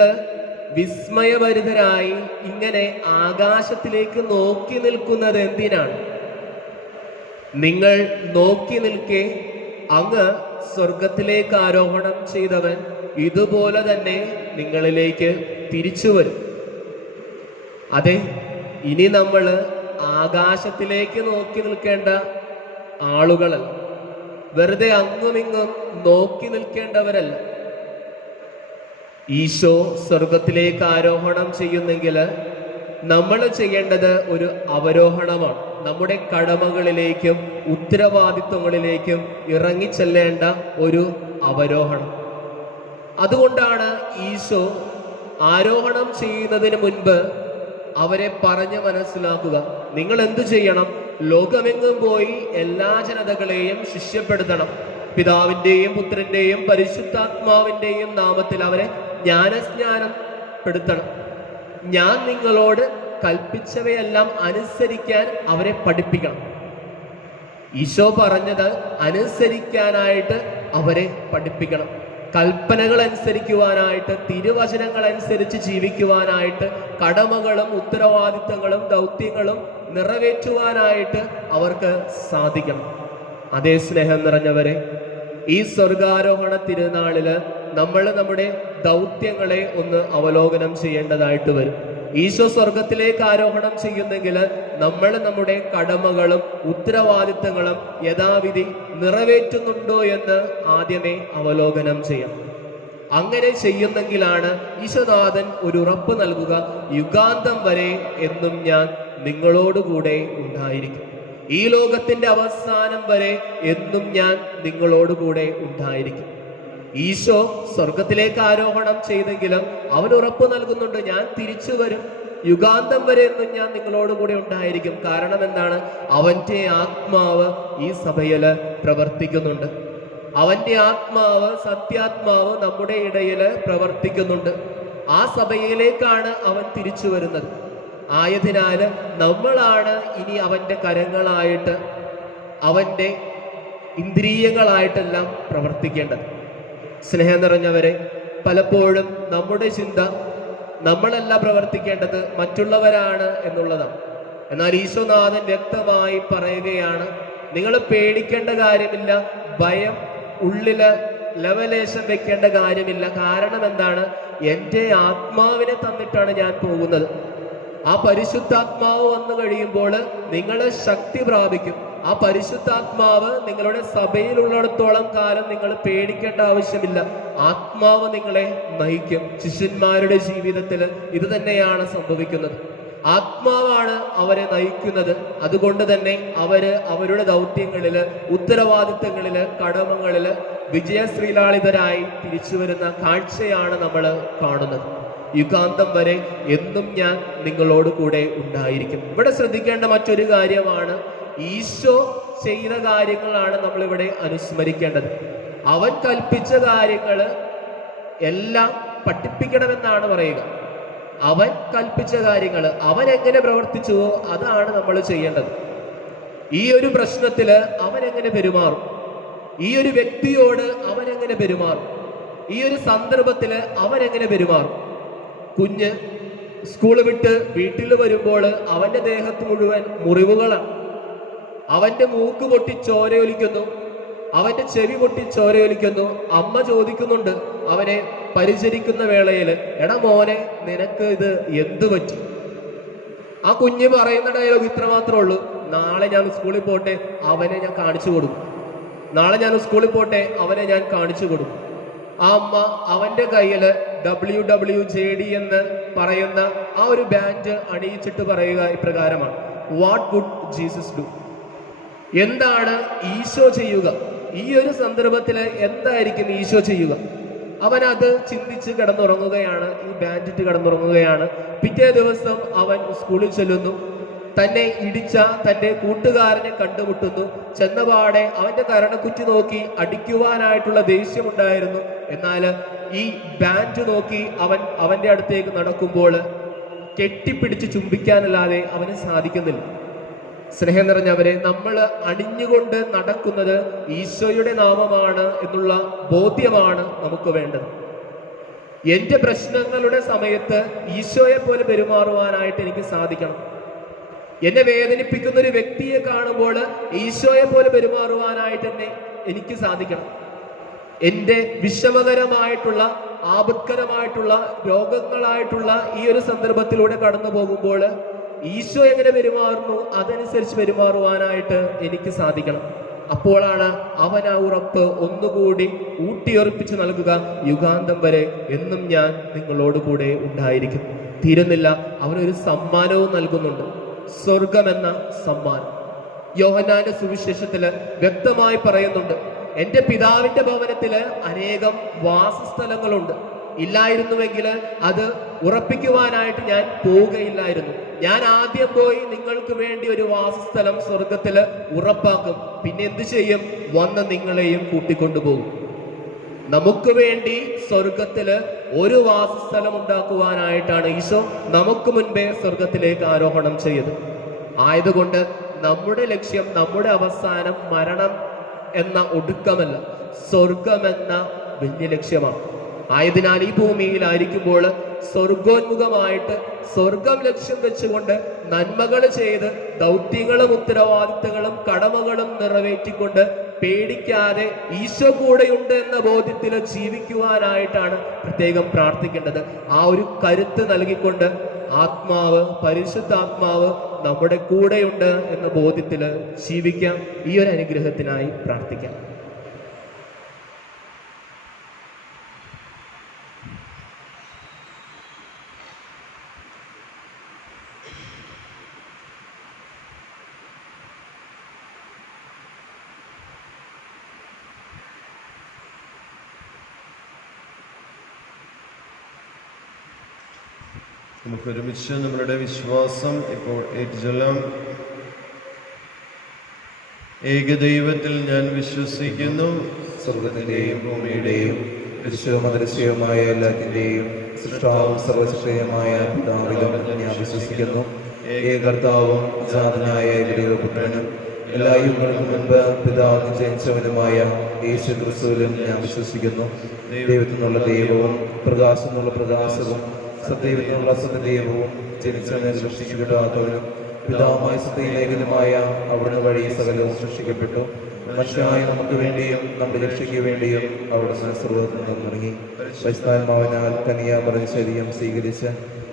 വിസ്മയഭരിതരായി ഇങ്ങനെ ആകാശത്തിലേക്ക് നോക്കി നിൽക്കുന്നത് എന്തിനാണ്? നിങ്ങൾ നോക്കി നിൽക്കെ അങ്ങ് സ്വർഗത്തിലേക്ക് ആരോഹണം ചെയ്തവൻ ഇതുപോലെ തന്നെ നിങ്ങളിലേക്ക് തിരിച്ചു വരും. അതെ, ഇനി നമ്മൾ ആകാശത്തിലേക്ക് നോക്കി നിൽക്കേണ്ട ആളുകളല്ല, വെറുതെ അങ്ങുമിങ്ങും നോക്കി നിൽക്കേണ്ടവരല്ല. ഈശോ സ്വർഗത്തിലേക്ക് ആരോഹണം ചെയ്യുന്നെങ്കിൽ നമ്മൾ ചെയ്യേണ്ടത് ഒരു അവരോഹണമാണ്. നമ്മുടെ കടമകളിലേക്കും ഉത്തരവാദിത്വങ്ങളിലേക്കും ഇറങ്ങിച്ചെല്ലേണ്ട ഒരു അവരോഹണം. അതുകൊണ്ടാണ് ഈശോ ആരോഹണം ചെയ്യുന്നതിന് മുൻപ് അവരെ പറഞ്ഞ് മനസ്സിലാക്കുക, നിങ്ങൾ എന്തു ചെയ്യണം? ലോകമെങ്ങും പോയി എല്ലാ ജനതകളെയും ശിഷ്യപ്പെടുത്തണം. പിതാവിൻ്റെയും പുത്രൻ്റെയും പരിശുദ്ധാത്മാവിൻ്റെയും നാമത്തിൽ അവരെ ജ്ഞാനസ്നാനപ്പെടുത്തണം. ഞാൻ നിങ്ങളോട് കൽപ്പിച്ചവയെല്ലാം അനുസരിക്കാൻ അവരെ പഠിപ്പിക്കണം. ഈശോ പറഞ്ഞത് അനുസരിക്കാനായിട്ട് അവരെ പഠിപ്പിക്കണം. കൽപ്പനകൾ അനുസരിക്കുവാനായിട്ട്, തിരുവചനങ്ങൾ അനുസരിച്ച് ജീവിക്കുവാനായിട്ട്, കടമകളും ഉത്തരവാദിത്തങ്ങളും ദൗത്യങ്ങളും നിറവേറ്റുവാനായിട്ട് അവർക്ക് സാധിക്കണം. അതേ സ്നേഹം നിറഞ്ഞവരെ, ഈ സ്വർഗാരോഹണ തിരുനാളില് നമ്മൾ നമ്മുടെ ദൗത്യങ്ങളെ ഒന്ന് അവലോകനം ചെയ്യേണ്ടതായിട്ട് വരും. ഈശോ സ്വർഗത്തിലേക്ക് ആരോഹണം ചെയ്യുന്നെങ്കിൽ നമ്മൾ നമ്മുടെ കടമകളും ഉത്തരവാദിത്തങ്ങളും യഥാവിധി നിറവേറ്റുന്നുണ്ടോ എന്ന് ആദ്യമേ അവലോകനം ചെയ്യണം. അങ്ങനെ ചെയ്യുന്നെങ്കിലാണ് ഈശോനാഥൻ ഒരു ഉറപ്പ് നൽകുക, യുഗാന്തം വരെ എന്നും ഞാൻ നിങ്ങളോടുകൂടെ ഉണ്ടായിരിക്കും. ഈ ലോകത്തിന്റെ അവസാനം വരെ എന്നും ഞാൻ നിങ്ങളോടുകൂടെ ഉണ്ടായിരിക്കും. ഈശോ സ്വർഗത്തിലേക്ക് ആരോഹണം ചെയ്തെങ്കിലും അവൻ ഉറപ്പ് നൽകുന്നുണ്ട്, ഞാൻ തിരിച്ചു വരും, യുഗാന്തം വരെ എന്നും ഞാൻ നിങ്ങളോടുകൂടെ ഉണ്ടായിരിക്കും. കാരണം എന്താണ്? അവന്റെ ആത്മാവ് ഈ സഭയില് പ്രവർത്തിക്കുന്നുണ്ട്. അവന്റെ ആത്മാവ്, സത്യാത്മാവ് നമ്മുടെ ഇടയില് പ്രവർത്തിക്കുന്നുണ്ട്. ആ സഭയിലേക്കാണ് അവൻ തിരിച്ചു വരുന്നത്. ആയതിനാല് നമ്മളാണ് ഇനി അവന്റെ കരങ്ങളായിട്ട്, അവന്റെ ഇന്ദ്രിയങ്ങളായിട്ടെല്ലാം പ്രവർത്തിക്കേണ്ടത്. സ്നേഹം നിറഞ്ഞവരെ, പലപ്പോഴും നമ്മുടെ ചിന്ത നമ്മളല്ല പ്രവർത്തിക്കേണ്ടത്, മറ്റുള്ളവരാണ് എന്നുള്ളതാണ്. എന്നാൽ ഈശോനാഥൻ വ്യക്തമായി പറയുകയാണ്, നിങ്ങൾ പേടിക്കേണ്ട കാര്യമില്ല, ഭയം ഉള്ളില് ലവലേശം വെക്കേണ്ട കാര്യമില്ല. കാരണം എന്താണ്? എൻ്റെ ആത്മാവിനെ തന്നിട്ടാണ് ഞാൻ പോകുന്നത്. ആ പരിശുദ്ധാത്മാവ് വന്നു കഴിയുമ്പോൾ നിങ്ങൾ ശക്തി പ്രാപിക്കും. ആ പരിശുദ്ധാത്മാവ് നിങ്ങളുടെ സഭയിലുള്ളിടത്തോളം കാലം നിങ്ങൾ പേടിക്കേണ്ട ആവശ്യമില്ല. ആത്മാവ് നിങ്ങളെ നയിക്കും. ശിഷ്യന്മാരുടെ ജീവിതത്തിൽ ഇത് തന്നെയാണ് സംഭവിക്കുന്നത്. ആത്മാവാണ് അവരെ നയിക്കുന്നത്. അതുകൊണ്ട് തന്നെ അവരുടെ ദൗത്യങ്ങളില്, ഉത്തരവാദിത്തങ്ങളില്, കടമകളില് വിജയശ്രീലാളിതരായി തിരിച്ചു വരുന്ന കാഴ്ചയാണ് നമ്മൾ കാണുന്നത്. യുഗാന്തം വരെ എന്നും ഞാൻ നിങ്ങളോട് കൂടെ ഉണ്ടായിരിക്കും. ഇവിടെ ശ്രദ്ധിക്കേണ്ട മറ്റൊരു കാര്യമാണ്, ഈശോ ചെയ്ത കാര്യങ്ങളാണ് നമ്മളിവിടെ അനുസ്മരിക്കേണ്ടത്. അവൻ കൽപ്പിച്ച കാര്യങ്ങൾ എല്ലാം പഠിപ്പിക്കണമെന്നാണ് പറയുക. അവൻ കൽപ്പിച്ച കാര്യങ്ങൾ അവൻ എങ്ങനെ പ്രവർത്തിച്ചുവോ അതാണ് നമ്മൾ ചെയ്യേണ്ടത്. ഈ ഒരു പ്രശ്നത്തില് അവൻ എങ്ങനെ പെരുമാറും, ഈ ഒരു വ്യക്തിയോട് അവൻ എങ്ങനെ പെരുമാറും, ഈ ഒരു സന്ദർഭത്തില് അവൻ എങ്ങനെ പെരുമാറും. കുഞ്ഞ് സ്കൂൾ വിട്ട് വീട്ടിൽ വരുമ്പോൾ അവന്റെ ദേഹത്ത് മുഴുവൻ മുറിവുകളാണ്. അവന്റെ മൂക്ക് പൊട്ടി ചോരയൊലിക്കുന്നു, അവന്റെ ചെവി പൊട്ടി ചോരയൊലിക്കുന്നു. അമ്മ ചോദിക്കുന്നുണ്ട് അവനെ പരിചരിക്കുന്ന വേളയിൽ, എടാ മോനെ, നിനക്ക് ഇത് എന്തു പറ്റി? ആ കുഞ്ഞ് പറയുന്ന ഡയലോഗ് ഇത്ര മാത്രമേ ഉള്ളൂ: നാളെ ഞാൻ സ്കൂളിൽ പോട്ടെ, അവനെ ഞാൻ കാണിച്ചു കൊടുക്കും. നാളെ ഞാൻ സ്കൂളിൽ പോട്ടെ, അവനെ ഞാൻ കാണിച്ചു കൊടുക്കും. ആ അമ്മ അവന്റെ കയ്യില് WWJD എന്ന് പറയുന്ന ആ ഒരു ബാൻഡ് അണിയിച്ചിട്ട് പറയുക ഇപ്രകാരമാണ്: വാട്ട് വുഡ് ജീസസ് ഡു? എന്താണ് ഈശോ ചെയ്യുക? ഈ ഒരു സന്ദർഭത്തിൽ എന്തായിരിക്കും ഈശോ ചെയ്യുക? അവൻ അത് ചിന്തിച്ച് കിടന്നുറങ്ങുകയാണ്, ഈ ബാൻഡിറ്റ് കിടന്നുറങ്ങുകയാണ്. പിറ്റേ ദിവസം അവൻ സ്കൂളിൽ ചെല്ലുന്നു. തന്നെ ഇടിച്ച തന്റെ കൂട്ടുകാരനെ കണ്ടുമുട്ടുന്നു. ചെന്നപാടെ അവന്റെ കരണക്കുറ്റി നോക്കി അടിക്കുവാനായിട്ടുള്ള ദേഷ്യമുണ്ടായിരുന്നു. എന്നാൽ ഈ ബാൻഡ് നോക്കി അവന്റെ അടുത്തേക്ക് നടക്കുമ്പോൾ കെട്ടിപ്പിടിച്ച് ചുംബിക്കാനല്ലാതെ അവന് സാധിക്കുന്നില്ല. സ്നേഹം നിറഞ്ഞവരെ, നമ്മൾ അണിഞ്ഞുകൊണ്ട് നടക്കുന്നത് ഈശോയുടെ നാമമാണ് എന്നുള്ള ബോധ്യമാണ് നമുക്ക് വേണ്ടത്. എന്റെ പ്രശ്നങ്ങളുടെ സമയത്ത് ഈശോയെ പോലെ പെരുമാറുവാനായിട്ട് എനിക്ക് സാധിക്കണം. എന്നെ വേദനിപ്പിക്കുന്ന ഒരു വ്യക്തിയെ കാണുമ്പോൾ ഈശോയെ പോലെ പെരുമാറുവാനായിട്ട് എനിക്ക് സാധിക്കണം. എൻ്റെ വിഷമകരമായിട്ടുള്ള ആപത്കരമായിട്ടുള്ള രോഗങ്ങളായിട്ടുള്ള ഈ ഒരു സന്ദർഭത്തിലൂടെ കടന്നു പോകുമ്പോൾ ഈശോ എങ്ങനെ പെരുമാറുന്നു അതനുസരിച്ച് പെരുമാറുവാനായിട്ട് എനിക്ക് സാധിക്കണം. അപ്പോഴാണ് അവൻ ആ ഉറപ്പ് ഒന്നുകൂടി ഊട്ടിയുറപ്പിച്ച് നൽകുക: യുഗാന്തം വരെ എന്നും ഞാൻ നിങ്ങളോട് കൂടെ ഉണ്ടായിരിക്കും. തീരുന്നില്ല, അവനൊരു സമ്മാനവും നൽകുന്നുണ്ട്, സ്വർഗമെന്ന സമ്മാനം. യോഹന്നാന്റെ സുവിശേഷത്തില് വ്യക്തമായി പറയുന്നുണ്ട്: എന്റെ പിതാവിന്റെ ഭവനത്തില് അനേകം വാസസ്ഥലങ്ങളുണ്ട്. ഇല്ലായിരുന്നുവെങ്കിൽ അത് ഉറപ്പിക്കുവാനായിട്ട് ഞാൻ പോവുകയില്ലായിരുന്നു. ഞാൻ ആദ്യം പോയി നിങ്ങൾക്ക് വേണ്ടി ഒരു വാസസ്ഥലം സ്വർഗത്തില് ഉറപ്പാക്കും. പിന്നെ എന്ത് ചെയ്യും? വന്ന് നിങ്ങളെയും കൂട്ടിക്കൊണ്ടുപോകും. നമുക്ക് വേണ്ടി സ്വർഗത്തില് ഒരു വാസസ്ഥലം ഉണ്ടാക്കുവാനായിട്ടാണ് ഈശോ നമുക്ക് മുൻപേ സ്വർഗത്തിലേക്ക് ആരോഹണം ചെയ്തത്. ആയതുകൊണ്ട് നമ്മുടെ ലക്ഷ്യം, നമ്മുടെ അവസാനം മരണം എന്ന ഒടുക്കമല്ല, സ്വർഗമെന്ന വലിയ ലക്ഷ്യമാണ്. ആയതിനാൽ ഈ ഭൂമിയിലായിരിക്കുമ്പോൾ സ്വർഗോന്മുഖമായിട്ട് സ്വർഗം ലക്ഷ്യം വെച്ചുകൊണ്ട് നന്മകൾ ചെയ്ത് ദൗത്യങ്ങളും ഉത്തരവാദിത്തങ്ങളും കടമകളും നിറവേറ്റിക്കൊണ്ട് പേടിക്കാതെ ഈശോ കൂടെയുണ്ട് എന്ന ബോധ്യത്തിൽ ജീവിക്കുവാനായിട്ടാണ് പ്രത്യേകം പ്രാർത്ഥിക്കേണ്ടത്. ആ ഒരു കരുത്ത് നൽകിക്കൊണ്ട് ആത്മാവ്, പരിശുദ്ധാത്മാവ് നമ്മുടെ കൂടെയുണ്ട് എന്ന ബോധ്യത്തിൽ ജീവിക്കാം. ഈ ഒരു അനുഗ്രഹത്തിനായി പ്രാർത്ഥിക്കാം. നമുക്കൊരുമിച്ച് നമ്മളുടെ വിശ്വാസം ഇപ്പോൾ ഏറ്റുചൊല്ലാം. ഏകദൈവത്തിൽ ഞാൻ വിശ്വസിക്കുന്നു. സ്വർഗത്തിന്റെയും ഭൂമിയുടെയും ദൃശ്യവും അദൃശ്യവുമായ എല്ലാത്തിന്റെയും സൃഷ്ടാവും സർവശക്തയുമായ പിതാവിലും ഞാൻ വിശ്വസിക്കുന്നു. ഏകകർത്താവും ജാതനായ ദൈവപുത്രനും എല്ലാ യുഗങ്ങൾക്കും മുൻപ് പിതാവിന് ജനിച്ചവനുമായ യേശു ക്രിസ്തുവിലും ഞാൻ വിശ്വസിക്കുന്നു. ദൈവത്തിൽ നിന്നുള്ള ദൈവവും പ്രകാശം എന്നുള്ള പ്രകാശവും സത്യത്തിനുള്ള സത്യദൈവവും ജനിച്ചവനെ സൃഷ്ടിക്കപ്പെടാത്തവനും പിതാവുമായ സത്യലേഖനമായ അവിടുന്ന് വഴി സകലവും സൃഷ്ടിക്കപ്പെട്ടു. മനുഷ്യനായ നമുക്ക് വേണ്ടിയും നമ്മുടെ രക്ഷയ്ക്ക് വേണ്ടിയും അവിടുന്ന് സ്വർഗ്ഗത്തിൽ നിന്നും ഇറങ്ങി പരിശുദ്ധാത്മാവിനാൽ കന്യാമറിയ ശരീരം സ്വീകരിച്ച്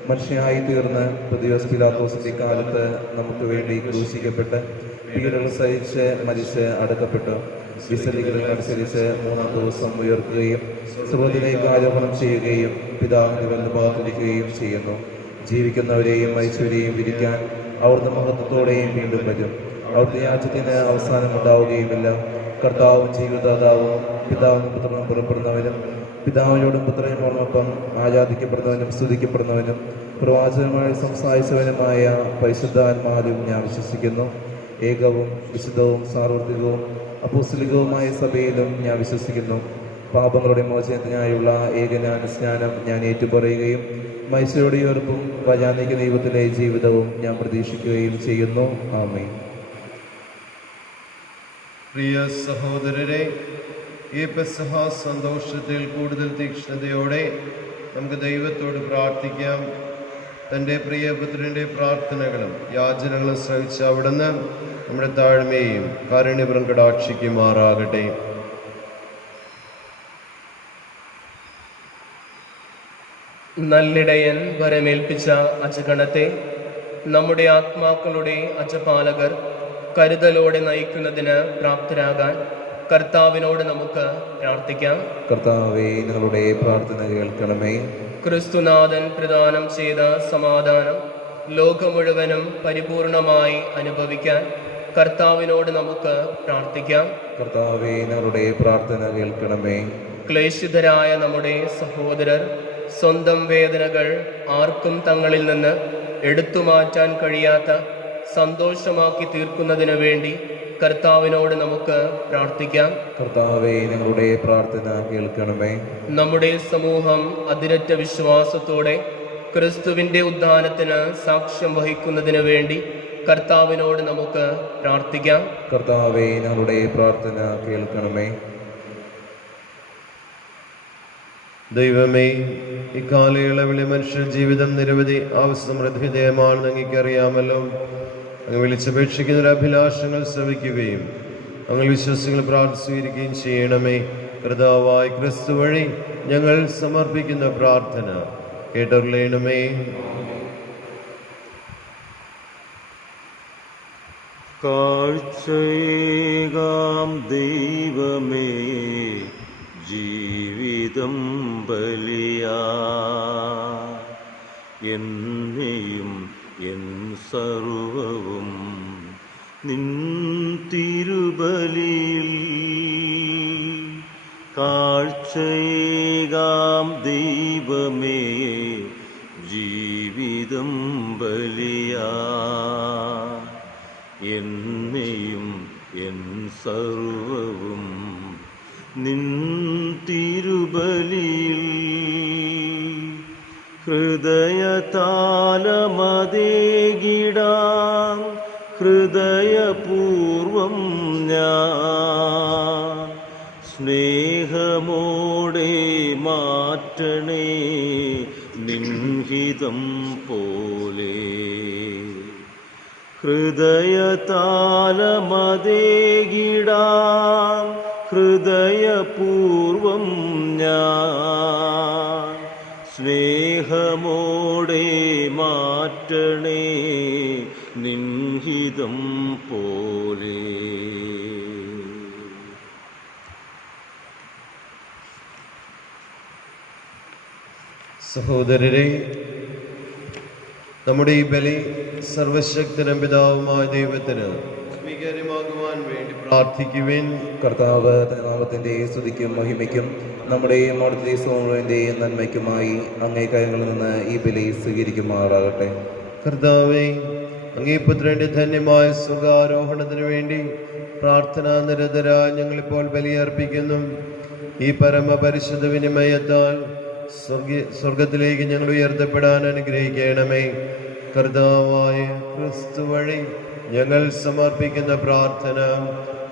മനുഷ്യനായി തീർന്ന് പ്രതിയോസ് പിലാത്തോസിന്റെ കാലത്ത് നമുക്ക് വേണ്ടി ക്രൂശിക്കപ്പെട്ട് പീഡകൾ സഹിച്ച് മരിച്ച് അടക്കപ്പെട്ടു. വിശലികളനുസരിച്ച് മൂന്നാം ദിവസം ഉയർത്തുകയും സ്വർഗ്ഗത്തിലേക്ക് ആരോപണം ചെയ്യുകയും പിതാവിന്റെ വലതുഭാഗത്തിരിക്കുകയും ചെയ്യുന്നു. ജീവിക്കുന്നവരെയും മരിച്ചവരെയും വിധിക്കാൻ അവിടുന്ന് മഹത്വത്തോടെയും വീണ്ടും വരും. അവിടുത്തെ രാജ്യത്തിന് അവസാനം ഉണ്ടാവുകയുമില്ല. കർത്താവും ജീവിതദാതാവും പിതാവിനും പുത്രനും പുറപ്പെടുന്നവനും പിതാവിനോടും പുത്രനോടൊപ്പം ആരാധിക്കപ്പെടുന്നവനും സ്തുതിക്കപ്പെടുന്നവനും പ്രവാചകനുമായി സംസാരിച്ചവനുമായ പരിശുദ്ധാത്മാവിലും ഞാൻ വിശ്വസിക്കുന്നു. ഏകവും വിശുദ്ധവും സാർവത്രികവും അപ്പോസ്തലികവുമായ സഭയിലും ഞാൻ വിശ്വസിക്കുന്നു. പാപങ്ങളുടെ മോചനത്തിനായുള്ള ഏകജ്ഞാന സ്നാനം ഞാൻ ഏറ്റുപറയുകയും മനുഷ്യരുടെ ഉയർപ്പും വരാനിക ദൈവത്തിലെ ജീവിതവും ഞാൻ പ്രതീക്ഷിക്കുകയും ചെയ്യുന്നു. ആമേൻ. പ്രിയ സഹോദരരെ, ഈ പെസഹ സന്തോഷത്തിൽ കൂടുതൽ തീക്ഷ്ണതയോടെ നമുക്ക് ദൈവത്തോട് പ്രാർത്ഥിക്കാം. തൻ്റെ പ്രിയപുത്രൻ്റെ പ്രാർത്ഥനകളും യാചനകളും ശ്രവിച്ച അവിടുന്ന് നമ്മുടെ താഴ്മയെയും കാരുണ്യപുരം കടാക്ഷിക്കുമാറാകട്ടെ. നല്ലിടയൻ വരമേൽപ്പിച്ച അജഗണത്തെ നമ്മുടെ ആത്മാക്കളുടെ അജപാലകർ കരുതലോടെ നയിക്കുന്നതിന് പ്രാപ്തരാകാൻ കർത്താവിനോട് നമുക്ക് പ്രാർത്ഥിക്കാം. കർത്താവേ, ഞങ്ങളുടെ പ്രാർത്ഥന കേൾക്കണമേ. ക്രിസ്തുനാഥൻ പ്രദാനം ചെയ്ത സമാധാനം ലോകം മുഴുവനും പരിപൂർണമായി അനുഭവിക്കാൻ കർത്താവിനോട് നമുക്ക് പ്രാർത്ഥിക്കാം. കർത്താവേ, ഞങ്ങളുടെ പ്രാർത്ഥന കേൾക്കണമേ. ക്ലേശിതരായ നമ്മുടെ സഹോദരർ സ്വന്തം വേദനകൾ ആർക്കും തങ്ങളിൽ നിന്ന് എടുത്തു മാറ്റാൻ കഴിയാത്ത സന്തോഷമാക്കി തീർക്കുന്നതിന് വേണ്ടി കർത്താവിനോട് നമുക്ക് പ്രാർത്ഥിക്കാം. കർത്താവേ, ഞങ്ങളുടെ പ്രാർത്ഥന കേൾക്കണമേ. നമ്മുടെ സമൂഹം അതിരറ്റ വിശ്വാസത്തോടെ ക്രിസ്തുവിന്റെ ഉദ്ധാനത്തിന് സാക്ഷ്യം വഹിക്കുന്നതിന് വേണ്ടി കർത്താവിനോട് നമുക്ക് പ്രാർത്ഥിക്കാം. കർത്താവേ, ഞങ്ങളുടെ പ്രാർത്ഥന കേൾക്കണമേ. ദൈവമേ, ഇക്കാലയളവിലെ മനുഷ്യ ജീവിതം നിരവധി ആവശ്യമൃദ്ധിതയമാണെന്ന് അങ്ങേക്കറിയാമല്ലോ. അങ്ങ് വിളിച്ചപേക്ഷിക്കുന്ന അഭിലാഷങ്ങൾ ശ്രവിക്കുകയും അങ്ങ് വിശ്വസികൾ പ്രാർത്ഥിക്കുകയും ചെയ്യണമേ. കർത്താവായ ക്രിസ്തു വഴി ഞങ്ങൾ സമർപ്പിക്കുന്ന പ്രാർത്ഥന കേട്ടറിയണമേ. കാഴ്ചയേകാം ദൈവമേ, ജീവിതം ബലിയാ, എന്നെയും എൻ സർവവും നിൻ തിരുബലിയിൽ. കാഴ്ചയേകാം ദൈവമേ, ജീവിതം ബലിയാ, എന്നെയും എൻ സർവവും നിൻ തിരുബലിയിൽ. ഹൃദയതാലമതേകിടാം ഹൃദയപൂർവം ഞാൻ, സ്നേഹമോടെ മാറ്റണേ നിൻഹിതം പോലെ. ഹൃദയതാലമതേകിടാം ഹൃദയപൂർവം ഞാൻ, സ്നേഹമോടെ മാറ്റണേ നിൻഹിതം പോലെ. സഹോദരരെ, നമ്മുടെ ഈ ബലി സർവശക്തനും പിതാവുമായ ദൈവത്തിന് സ്വീകാര്യമാകുവാൻ വേണ്ടി പ്രാർത്ഥിക്കുവിൻ. കർത്താവ് തന്റെ നാമത്തിന്റെ സ്തുതിക്കും മഹിമയ്ക്കും നമ്മുടെയും അവിടുത്തെ സമൂഹത്തിന്റെയും നന്മയ്ക്കുമായി അങ്ങേ കരങ്ങളിൽ നിന്ന് ഈ ബലി സ്വീകരിക്കുമാറാകട്ടെ. കർത്താവേ, അങ്ങേ പുത്രന്റെ ധന്യമായ സുഖാരോഹണത്തിന് വേണ്ടി പ്രാർത്ഥനാ നിരതരായി ഞങ്ങളിപ്പോൾ ബലിയർപ്പിക്കുന്നു. ഈ പരമപരിശുദ്ധ വിനിമയത്താൽ സ്വർഗത്തിലേക്ക് ഞങ്ങൾ ഉയർത്തപ്പെടാൻ അനുഗ്രഹിക്കണമേ. കർത്താവായ ക്രിസ്തു വഴി ഞങ്ങൾ സമർപ്പിക്കുന്ന പ്രാർത്ഥന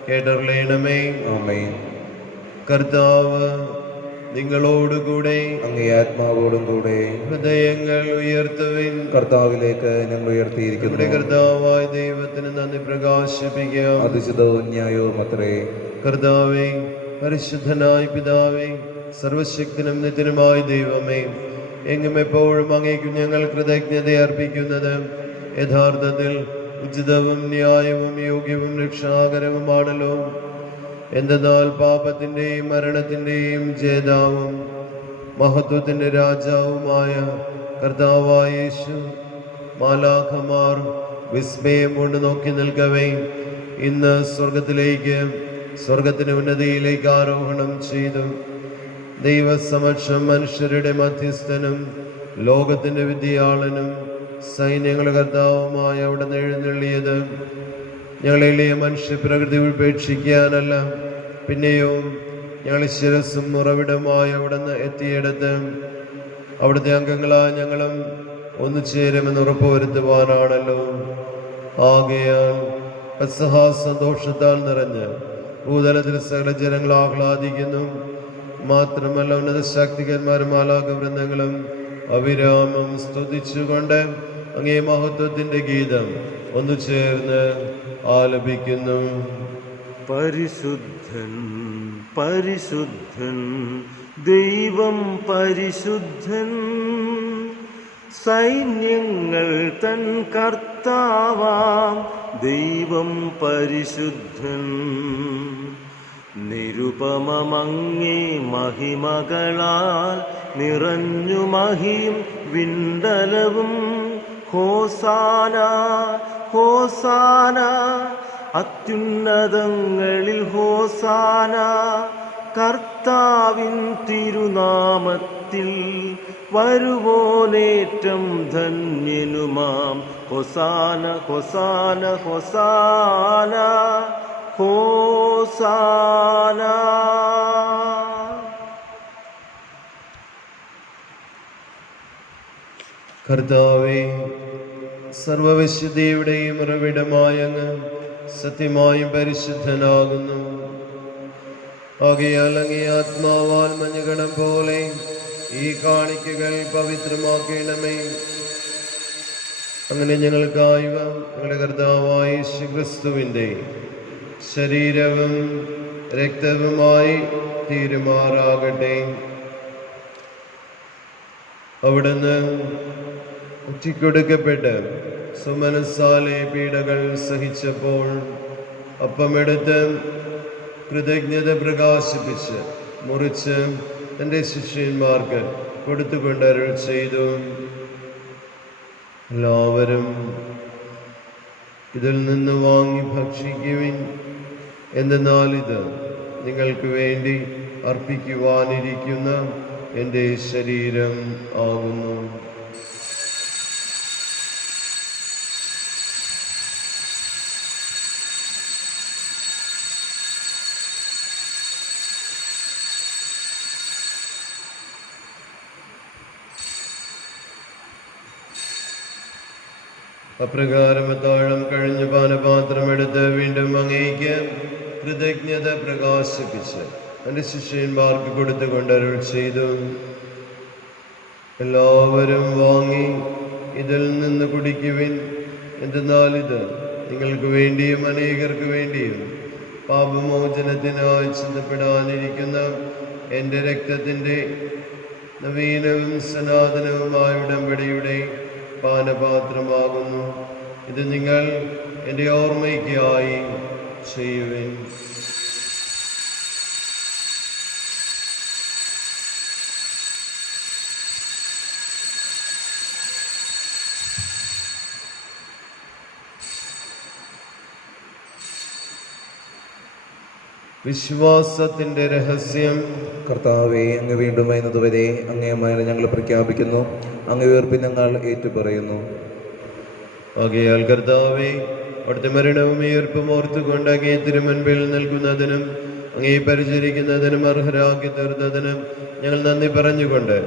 കേട്ടറിയണമേ. ആമേൻ. കർത്താവ് നിങ്ങളോടുകൂടെ അങ്ങേ ആത്മാവോടും കൂടെ ഹൃദയങ്ങൾ ഉയർത്തുവിൻ. കർത്താവിലേക്ക് ഞങ്ങൾ ഉയർത്തിയിരിക്കുന്നു. നമ്മുടെ കർത്താവായ ദൈവത്തിന് നന്ദി പ്രകാശിപ്പിക്കാം. അതിശുദ്ധവും ന്യായവും അത്രേ. കർത്താവേ, പരിശുദ്ധനായ പിതാവേ, സർവശക്തനും നിത്യനുമായ ദൈവമേ, എങ്ങും എപ്പോഴും അങ്ങേക്ക് ഞങ്ങൾ കൃതജ്ഞത അർപ്പിക്കുന്നത് യഥാർത്ഥത്തിൽ ഉചിതവും ന്യായവും യോഗ്യവും രക്ഷാകരവുമാണല്ലോ. എന്തെന്നാൽ പാപത്തിൻ്റെയും മരണത്തിൻ്റെയും ജേതാവും മഹത്വത്തിൻ്റെ രാജാവുമായ കർത്താവായ യേശു മാലാഖമാർ വിസ്മയം കൊണ്ട് നോക്കി നിൽക്കവേ ഇന്ന് സ്വർഗത്തിന് ഉന്നതിയിലേക്ക് ആരോഹണം ചെയ്തു. ദൈവസമക്ഷം മനുഷ്യരുടെ മധ്യസ്ഥനും ലോകത്തിൻ്റെ വിദ്യാളനും സൈന്യങ്ങളുടെ കർത്താവുമായ അവിടെ നിന്ന് എഴുന്നള്ളിയത് ഞങ്ങൾ എളിയ മനുഷ്യപ്രകൃതി ഉപേക്ഷിക്കാനല്ല, പിന്നെയോ ഞങ്ങൾ ശിരസ്സും ഉറവിടമായി അവിടെ നിന്ന് എത്തിയെടുത്ത് അവിടുത്തെ അംഗങ്ങളായ ഞങ്ങളും ഒന്നു ചേരുമെന്ന് ഉറപ്പുവരുത്തുവാനാണല്ലോ. ആകയാൽ പെസഹാ സന്തോഷത്താൽ നിറഞ്ഞ് ഭൂതലത്തിൽ സകല ജനങ്ങൾ ആഹ്ലാദിക്കുന്നു. മാത്രമല്ല ഉന്നത ശക്തികന്മാരും മാലാഖവൃന്ദങ്ങളും അവിരാമം സ്തുതിച്ചുകൊണ്ട് അങ്ങേ മഹത്വത്തിന്റെ ഗീതം ഒന്നു ചേർന്ന് ആലപിക്കുന്നു. പരിശുദ്ധൻ പരിശുദ്ധൻ ദൈവം പരിശുദ്ധൻ, സൈന്യങ്ങൾ തൻ കർത്താവാം ദൈവം പരിശുദ്ധൻ. നിരുപമമങ്ങേ മഹിമകളാൽ നിറഞ്ഞു മഹിയും വിണ്ടലവും. ഹോസാന ഹോസാന അത്യുന്നതങ്ങളിൽ ഹോസാന. കർത്താവിൻ തിരുനാമത്തിൽ വരുവോനേറ്റം ധന്യനുമാം. ഹൊസാന ഹൊസാന ഹൊസാന ഹോസാന. കർത്താവേ, സർവവിശുദ്ധിയുടെയും ഉറവിടമായ അങ്ങ് സത്യമായും പരിശുദ്ധനാകുന്നു. ആകയാൽ അങ്ങേ ആത്മാവാൽ മഞ്ഞുകണം പോലെ ഈ കാണിക്കകൾ പവിത്രമാക്കണമേ. അങ്ങനെ ഞങ്ങൾക്കായി ഞങ്ങളുടെ കർത്താവായ യേശുക്രിസ്തുവിൻ്റെ ശരീരവും രക്തവുമായി തീരുമാറാകട്ടെ. അവിടുന്ന് ഒറ്റിക്കൊടുക്കപ്പെട്ട് സുമനസ്സാലെ പീഡകൾ സഹിച്ചപ്പോൾ അപ്പമെടുത്ത് കൃതജ്ഞത പ്രകാശിപ്പിച്ച് മുറിച്ച് തൻ്റെ ശിഷ്യന്മാർക്ക് കൊടുത്തുകൊണ്ട് അരുൾ ചെയ്തു, എല്ലാവരും ഇതിൽ നിന്ന് വാങ്ങി ഭക്ഷിക്കുവിൻ. എന്തെന്നാൽ ഇത് നിങ്ങൾക്ക് വേണ്ടി അർപ്പിക്കുവാനിരിക്കുന്ന എൻ്റെ ശരീരം ആകുന്നു. അപ്രകാരം അത്താഴം കഴിഞ്ഞ് പാനപാത്രമെടുത്ത് വീണ്ടും അങ്ങേക്ക് കൃതജ്ഞത പ്രകാശിപ്പിച്ച് എൻ്റെ ശിഷ്യന്മാർക്ക് കൊടുത്തുകൊണ്ട് അരുൾ ചെയ്തു, എല്ലാവരും വാങ്ങി ഇതിൽ നിന്ന് കുടിക്കുവിൻ. എന്തെന്നാൽ ഇത് നിങ്ങൾക്ക് വേണ്ടിയും അനേകർക്ക് വേണ്ടിയും പാപമോചനത്തിനായി ചിന്തപ്പെടാനിരിക്കുന്ന എൻ്റെ രക്തത്തിൻ്റെ നവീനവും സനാതനവുമായ ഉടമ്പടിയുടെ പാനപാത്രമാകുന്നു. ഇത് നിങ്ങൾ എൻ്റെ ഓർമ്മയ്ക്കായി ചെയ്യുവിൻ. വിശ്വാസത്തിൻ്റെ രഹസ്യം. കർത്താവെ, അങ്ങ് വീണ്ടും വരുന്നതുവരെ അങ്ങേമാരെ ഞങ്ങൾ പ്രഖ്യാപിക്കുന്നു. അങ്ങ് ഉയർപ്പിൽ ഞങ്ങൾ ഏറ്റുപറയുന്നു. ആകയാൽ കർത്താവെ, അവിടുത്തെ മരണവും ഉയർപ്പും ഓർത്തുകൊണ്ട് അങ്ങേ തിരുമുൻപിൽ നിൽക്കുന്നതിനും അങ്ങേ പരിചരിക്കുന്നതിനും അർഹരാക്കി തീർത്തതിനും ഞങ്ങൾ നന്ദി പറഞ്ഞുകൊണ്ട്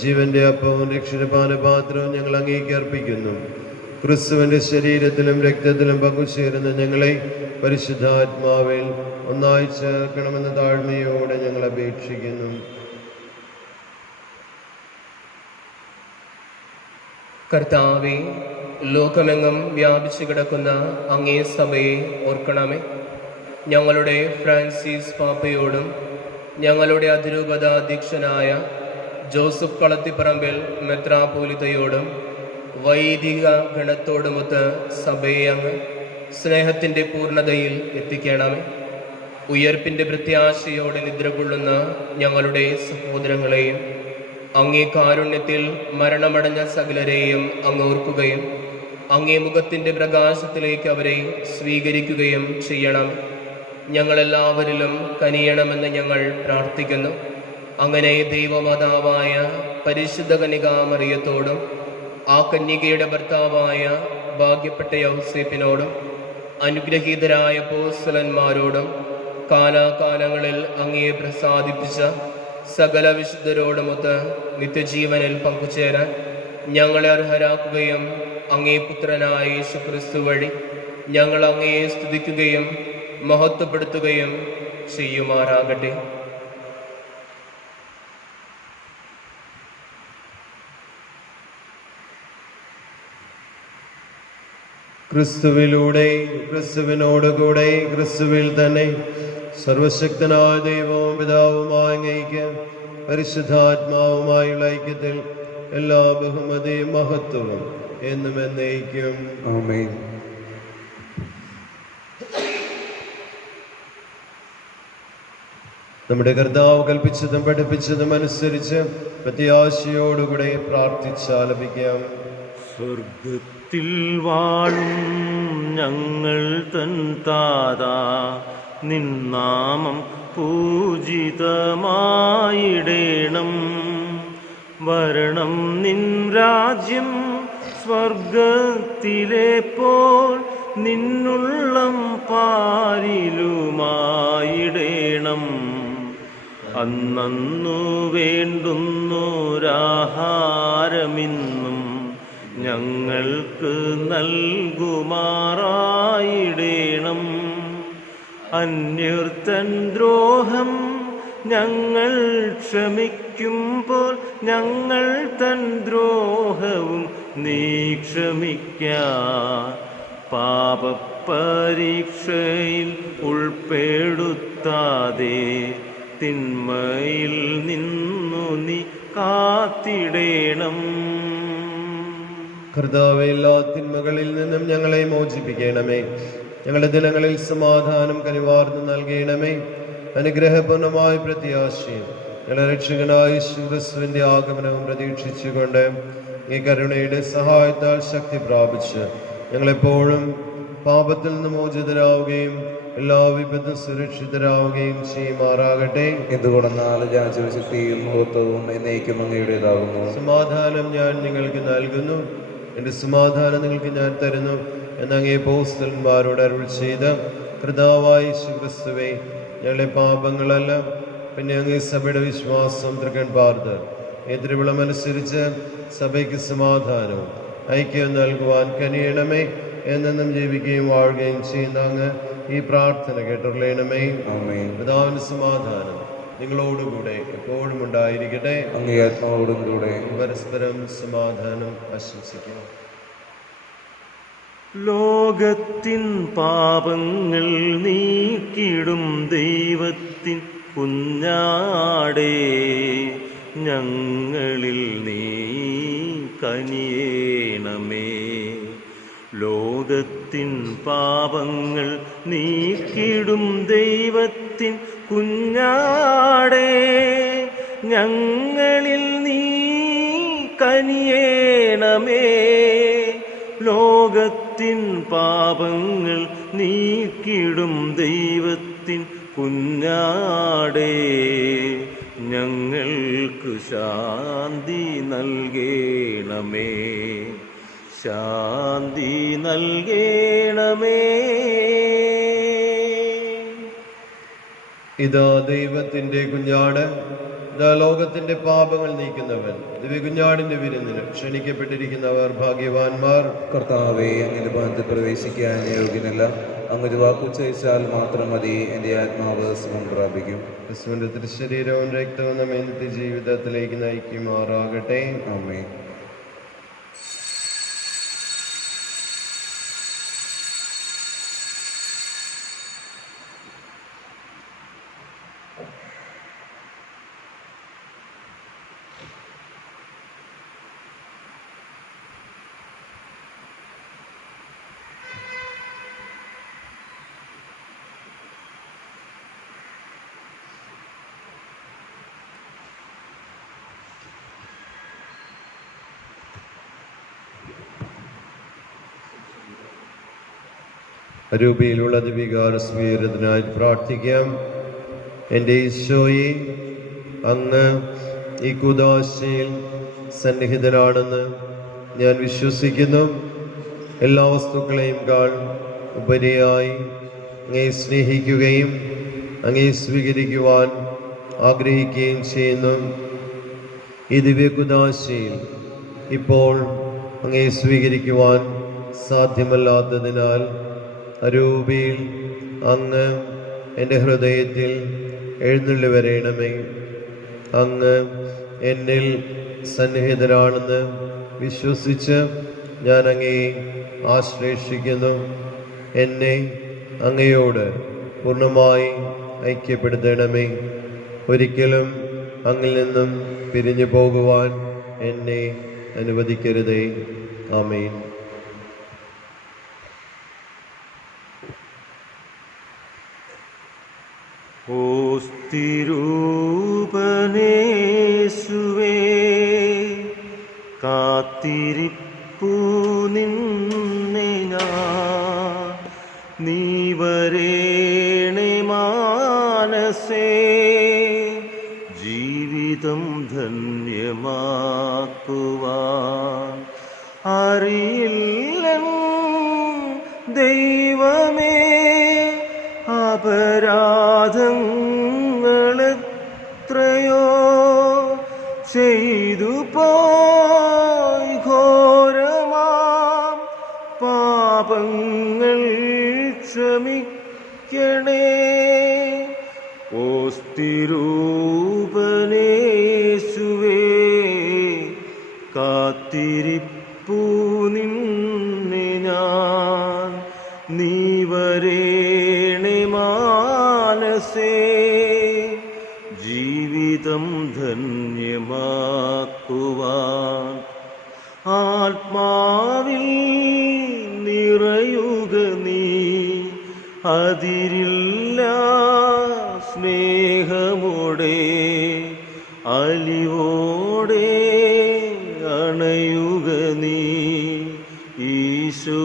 ജീവന്റെ അപ്പവും രക്ഷണപാനപാത്രവും ഞങ്ങൾ അങ്ങേക്ക് അർപ്പിക്കുന്നു. ക്രിസ്തുവിന്റെ ശരീരത്തിലും രക്തത്തിലും പങ്കുചേരുന്ന ഞങ്ങളെ പരിശുദ്ധാത്മാവിൽ ഒന്നായി ചേർക്കണമെന്ന താഴ്മയോടെ ഞങ്ങൾ അപേക്ഷിക്കുന്നു. കർത്താവേ, ലോകമെങ്ങും വ്യാപിച്ചു കിടക്കുന്ന അങ്ങേ സഭയെ ഓർക്കണമേ. ഞങ്ങളുടെ ഫ്രാൻസിസ് പാപ്പയോടും ഞങ്ങളുടെ അതിരൂപത അധ്യക്ഷനായ ജോസഫ് കളത്തിപ്പറമ്പിൽ മെത്രാപോലിത്തയോടും വൈദിക ഗണത്തോടുമൊത്ത് സഭയെ അങ്ങ് സ്നേഹത്തിൻ്റെ പൂർണ്ണതയിൽ എത്തിക്കണമേ. ഉയർപ്പിൻ്റെ പ്രത്യാശയോടെ നിദ്ര കൊള്ളുന്ന ഞങ്ങളുടെ സഹോദരങ്ങളെയും അങ്ങേ കാരുണ്യത്തിൽ മരണമടഞ്ഞ സകലരെയും അങ്ങ് ഓർക്കുകയും അങ്ങേ മുഖത്തിൻ്റെ പ്രകാശത്തിലേക്ക് അവരെ സ്വീകരിക്കുകയും ചെയ്യണം. ഞങ്ങളെല്ലാവരിലും കനിയണമെന്ന് ഞങ്ങൾ പ്രാർത്ഥിക്കുന്നു. അങ്ങനെ ദൈവമാതാവായ പരിശുദ്ധ കന്യകാമറിയത്തോടും ആ കന്യകയുടെ ഭർത്താവായ ഭാഗ്യപ്പെട്ട യൗസേപ്പിനോടും അനുഗ്രഹീതരായ അപ്പോസ്തലന്മാരോടും കാലാകാലങ്ങളിൽ അങ്ങയെ പ്രസാദിപ്പിച്ച സകല വിശുദ്ധരോടുമൊത്ത് നിത്യജീവനിൽ പങ്കുചേരാൻ ഞങ്ങളെ അർഹരാക്കുകയും അങ്ങേ പുത്രനായ യേശുക്രിസ്തു വഴി ഞങ്ങൾ അങ്ങയെ സ്തുതിക്കുകയും മഹത്വപ്പെടുത്തുകയും ചെയ്യുമാറാകട്ടെ. ക്രിസ്തുവിലൂടെ, ക്രിസ്തുവിനോടുകൂടെ, ക്രിസ്തുവിൽ തന്നെ സർവശക്തനായ ദൈവവും പിതാവുമായ അങ്ങേക്ക് പരിശുദ്ധാത്മാവുമായുള്ള ഐക്യത്തിൽ എല്ലാ ബഹുമതിയും മഹത്വവും എന്നും എന്നേക്കും. ആമേൻ. നമ്മുടെ കർത്താവ് കൽപ്പിച്ചതും പഠിപ്പിച്ചതും അനുസരിച്ച് പ്രത്യാശയോടുകൂടെ പ്രാർത്ഥിച്ചാലപിക്കാം. സ്വർഗത്തിൽ വാഴും ഞങ്ങൾ തൻ താതാ, നിൻ നാമം പൂജിതമായിടേണം. വരണം നിൻ രാജ്യം സ്വർഗത്തിലെ പോൽ നിന്നുള്ളം പാരിലുമായിടേണം. അന്നു വേണ്ടുന്നൊരാഹാരമിന്നും ഞങ്ങൾക്ക് നൽകുമാറായിടേണം. അന്യർ തൻ ദ്രോഹം ഞങ്ങൾ ക്ഷമിക്കുമ്പോൾ ഞങ്ങൾ തൻ ദ്രോഹവും നീ ക്ഷമിക്ക. പാപപരീക്ഷയിൽ ഉൾപ്പെടുത്താതെ തിന്മയിൽ നിന്നു നീ കാത്തിടേണം. കർത്താവേ, എല്ലാ തിന്മകളിൽ നിന്നും ഞങ്ങളെ മോചിപ്പിക്കണമേ. ഞങ്ങളുടെ ദിനങ്ങളിൽ സമാധാനം കനിവാർന്ന് നൽകണമേ. അനുഗ്രഹപൂർണമായ പ്രത്യാശയും ഞങ്ങളുടെ രക്ഷകനായ യേശുക്രിസ്തുവിന്റെ ആഗമനവും പ്രതീക്ഷിച്ചുകൊണ്ട് ഈ കരുണയുടെ സഹായത്താൽ ശക്തി പ്രാപിച്ച് ഞങ്ങളെപ്പോഴും പാപത്തിൽ നിന്ന് മോചിതരാവുകയും എല്ലാ വിപത്തും സുരക്ഷിതരാവുകയും ചെയ്യുമാറാകട്ടെ. എന്തുകൊണ്ടെന്നാൽ രാജ്യവും ശക്തിയും മഹത്വവും എന്നേക്കും അങ്ങയുടേതാകുന്നു. സമാധാനം ഞാൻ നിങ്ങൾക്ക് നൽകുന്നു, എൻ്റെ സമാധാനം നിങ്ങൾക്ക് ഞാൻ തരുന്നു എന്ന് അങ്ങേ അപ്പോസ്തലന്മാരോട് അരുൾ ചെയ്ത കർത്താവായ യേശുക്രിസ്തുവേ, ഞങ്ങളുടെ പാപങ്ങളല്ല പിന്നെ അങ്ങേ സഭയുടെ വിശ്വാസം തൃക്കൺ പാർത്ത് തിരുവിളമനുസരിച്ച് സഭയ്ക്ക് സമാധാനവും ഐക്യവും നൽകുവാൻ കനിയണമേ. എന്നെന്നും ജീവിക്കുകയും വാഴുകയും ചെയ്യുന്ന അങ്ങ് ഈ പ്രാർത്ഥന കേട്ടുള്ളണമേ. പിതാവിന്റെ സമാധാനം നിങ്ങളോടുകൂടെ എപ്പോഴും ഉണ്ടായിരിക്കട്ടെ. അങ്ങേ ആത്മാവോടും കൂടെ. പരസ്പരം സമാധാനം ആശംസിക്കുന്നു. ലോകത്തിൻ പാപങ്ങൾ നീക്കിടും ദൈവത്തിൻ കുഞ്ഞാടേ, ഞങ്ങളിൽ നീ കനിയേണമേ. ലോകത്തിൻ പാപങ്ങൾ നീക്കിടും ദൈവത്തിൻ കുഞ്ഞാടേ, ഞങ്ങളിൽ നീ കനിയേണമേ. ലോകത്തിൻ പാപങ്ങൾ നീക്കിടും ദൈവത്തിൻ കുഞ്ഞാടേ, ഞങ്ങൾക്ക് ശാന്തി നൽകേണമേ. ശാന്തി നൽകേണമേ. ഇതാ ദൈവത്തിന്റെ കുഞ്ഞാട്, ഇതാ ലോകത്തിന്റെ പാപങ്ങൾ നീക്കുന്നവൻ. ദിവ്യകുഞ്ഞാടിന്റെ വിരുന്നിന് ക്ഷണിക്കപ്പെട്ടിരിക്കുന്നവർ ഭാഗ്യവാന്മാർ. കർത്താവേ, അങ്ങയുടെ ഭവനത്തിൽ പ്രവേശിക്കാൻ യോഗ്യനല്ല. അങ്ങ് വാക്കുച്ചയിച്ചാൽ മാത്രം മതി, എൻ്റെ ആത്മാവ് സുഖം പ്രാപിക്കും. ക്രിസ്തുവിന്റെ തിരുശരീരവും രക്തവും നമ്മെ നിത്യ ജീവിതത്തിലേക്ക് നയിക്കുമാറാകട്ടെ. ആമേൻ. രൂപയിലുള്ള ദിവികാര സ്വീകരണത്തിനായി പ്രാർത്ഥിക്കാം. എൻ്റെ ഈശോയെ, അങ്ങ് ഈ കൂദാശയിൽ സന്നിഹിതനാണെന്ന് ഞാൻ വിശ്വസിക്കുന്നു. എല്ലാ വസ്തുക്കളെയും ഉപരിയായി അങ്ങേ സ്നേഹിക്കുകയും അങ്ങേ സ്വീകരിക്കുവാൻ ആഗ്രഹിക്കുകയും ചെയ്യുന്നു. ഈ ദിവ്യ കൂദാശയിൽ ഇപ്പോൾ അങ്ങേ സ്വീകരിക്കുവാൻ സാധ്യമല്ലാത്തതിനാൽ അരൂപിയിൽ അങ്ങ് എൻ്റെ ഹൃദയത്തിൽ എഴുന്നള്ളി വരേണമേ. അങ്ങ് എന്നിൽ സന്നിഹിതനാണെന്ന് വിശ്വസിച്ച് ഞാൻ അങ്ങയെ ആശ്ലേഷിക്കുന്നു. എന്നെ അങ്ങയോട് പൂർണ്ണമായി ഐക്യപ്പെടുത്തണമേ. ഒരിക്കലും അങ്ങിൽ നിന്നും പിരിഞ്ഞു പോകുവാൻ എന്നെ അനുവദിക്കരുതേ. ആമേൻ. ഓസ്തിരൂപനേശുവേ കാത്തിരിപ്പു നിന്നെ ഞാൻ, നീ വരേണേ മാനസേ ജീവിതം ധന്യമാക്കുവാൻ. അറിയില്ലൻ ദൈവമേ അപരാധങ്ങളെത്രയോ ചെയ്തു പോയി, ഘോരമാം പാപങ്ങൾ ക്ഷമിക്കണേ. ഓസ്തിരൂപനേശുവേ കാത്തിരിപ്പു നിന്നെ ഞാൻ, നീ വരേണേ മാനസേ ജീവിതം ധന്യമാക്കുവാൻ. ആത്മാവിൽ നിറയുക നീ, അതിരില്ല സ്നേഹമോടെ അലിവോടെ അണയുക നീ, ഈശോ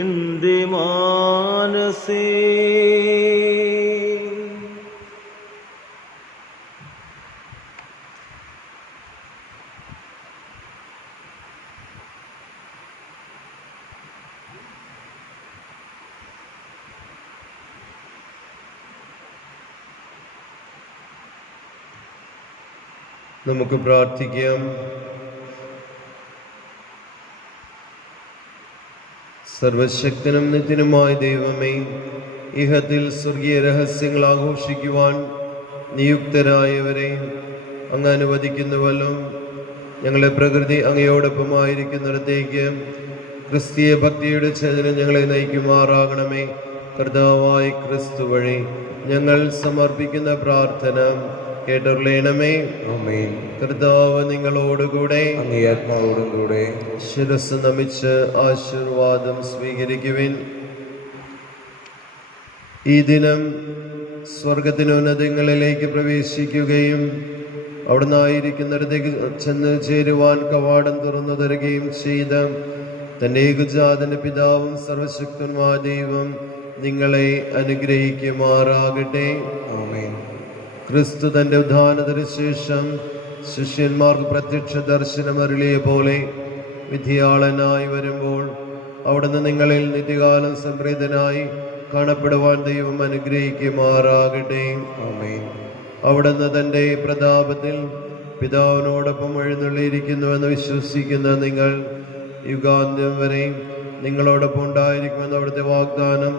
എൻ്റെ മാനസേ. നമുക്ക് പ്രാർത്ഥിക്കാം. സർവശക്തനും നിത്യനുമായ ദൈവമേ, ഇഹത്തിൽ സ്വർഗീയ രഹസ്യങ്ങൾ ആഘോഷിക്കുവാൻ നിയുക്തരായവരെ അങ്ങ് അനുവദിക്കുന്നുവല്ലോ. ഞങ്ങളുടെ പ്രകൃതി അങ്ങയോടൊപ്പമായിരിക്കുന്നിടത്തേക്ക് ക്രിസ്തീയ ഭക്തിയുടെ ചലനം ഞങ്ങളെ നയിക്കുമാറാകണമേ. കർത്താവായ ക്രിസ്തു വഴി ഞങ്ങൾ സമർപ്പിക്കുന്ന പ്രാർത്ഥന കേട്ടുള്ളണമേ. ആമേൻ. കർത്താവ് നിങ്ങളോടുകൂടെ, അങ്ങേ ആത്മാവോടും കൂടെ. ശിരസ് നമിച്ച് ആശീർവാദം സ്വീകരിക്കുവിൻ. ഈ ദിനം സ്വർഗത്തിനുന്നതങ്ങളിലേക്ക് പ്രവേശിക്കുകയും അവിടുന്ന് ആയിരിക്കുന്നിടത്തേക്ക് ചെന്ന് ചേരുവാൻ കവാടം തുറന്നു തരികയും ചെയ്ത തന്റെ ഏകജാതന്റെ പിതാവും സർവശക്തനുമായ ദൈവം നിങ്ങളെ അനുഗ്രഹിക്കുമാറാകട്ടെ. ആമേൻ. ക്രിസ്തു തന്റെ ഉദ്ധാനത്തിന് ശേഷം ശിഷ്യന്മാർക്ക് പ്രത്യക്ഷ ദർശനം അരുളിയ പോലെ വിധിയാളനായി വരുമ്പോൾ അവിടുന്ന് നിങ്ങളിൽ നിത്യകാലം സംപ്രീതനായി കാണപ്പെടുവാൻ ദൈവം അനുഗ്രഹിക്കുമാറാകട്ടെ. ആമേൻ. അവിടുന്ന് തന്റെ പ്രതാപത്തിൽ പിതാവിനോടൊപ്പം എഴുന്നള്ളിയിരിക്കുന്നുവെന്ന് വിശ്വസിക്കുന്ന നിങ്ങൾ യുഗാന്ത്യം വരെ നിങ്ങളോടൊപ്പം ഉണ്ടായിരിക്കുമെന്ന് അവിടുത്തെ വാഗ്ദാനം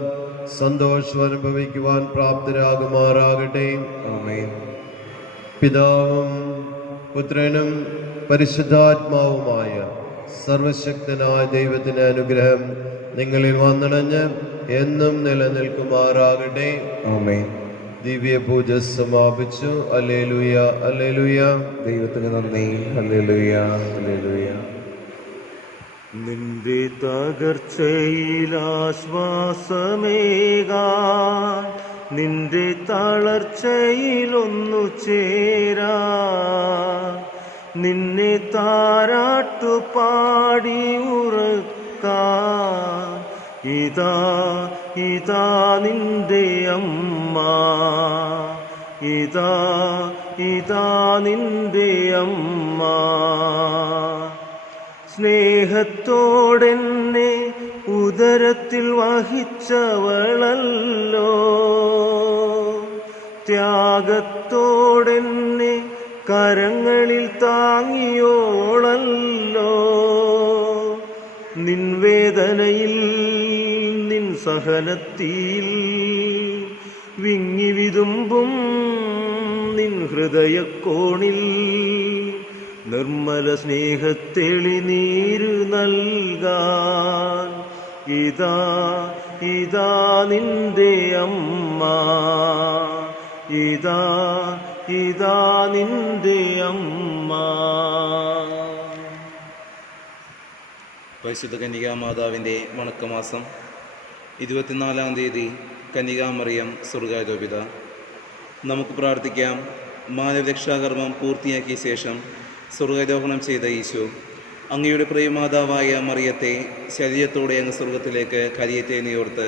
സന്തോഷം അനുഭവിക്കുവാൻ പ്രാപ്തരാകുമാറാകട്ടെ. ആമേൻ. പിതാവും പുത്രനും പരിശുദ്ധാത്മാവുമായ സർവശക്തനായ ദൈവത്തിന്റെ അനുഗ്രഹം നിങ്ങളിൽ വന്നണഞ്ഞ് എന്നും നിലനിൽക്കുമാറാകട്ടെ. ആമേൻ. ദിവ്യ പൂജ സമാപിച്ചു. Hallelujah, hallelujah. ദൈവത്തിന് നന്ദി. Hallelujah, hallelujah. നിന്റെ തകർച്ചയിലാശ്വാസമേകാൻ, നിന്റെ തളർച്ചയിലൊന്നു ചേരാൻ, നിന്നെ താരാട്ടുപാടി ഉറക്കാൻ ഇതാ ഇതാ നിന്റെ അമ്മ, ഇതാ ഇതാ നിന്റെ അമ്മ. സ്നേഹത്തോടെന്നെ ഉദരത്തിൽ വഹിച്ചവളല്ലോ, ത്യാഗത്തോടെന്നെ കരങ്ങളിൽ താങ്ങിയോളല്ലോ. നിൻ വേദനയിൽ നിൻ സഹനത്തിൽ വിങ്ങി വിതുമ്പും നിൻ ഹൃദയക്കോണിൽ നിർമ്മല സ്നേഹത്തെളിനീരു നൽകാൻ ഇതാ ഇതാ നിന്റെ അമ്മ, ഇതാ ഇതാ നിന്റെ അമ്മ. പരിശുദ്ധ കന്യകാമാതാവിൻ്റെ വണക്കമാസം 24-ാം തീയതി കന്യകാമറിയം സ്വർഗാരോപിത. നമുക്ക് പ്രാർത്ഥിക്കാം. മാനവരക്ഷാകർമ്മം പൂർത്തിയാക്കിയ ശേഷം സ്വർഗാരോഹണം ചെയ്ത ഈശോ അങ്ങയുടെ പ്രിയമാതാവായ മറിയത്തെ ശരീരത്തോടെ അങ്ങ് സ്വർഗത്തിലേക്ക് കരയേറ്റതിനെ ഓർത്ത്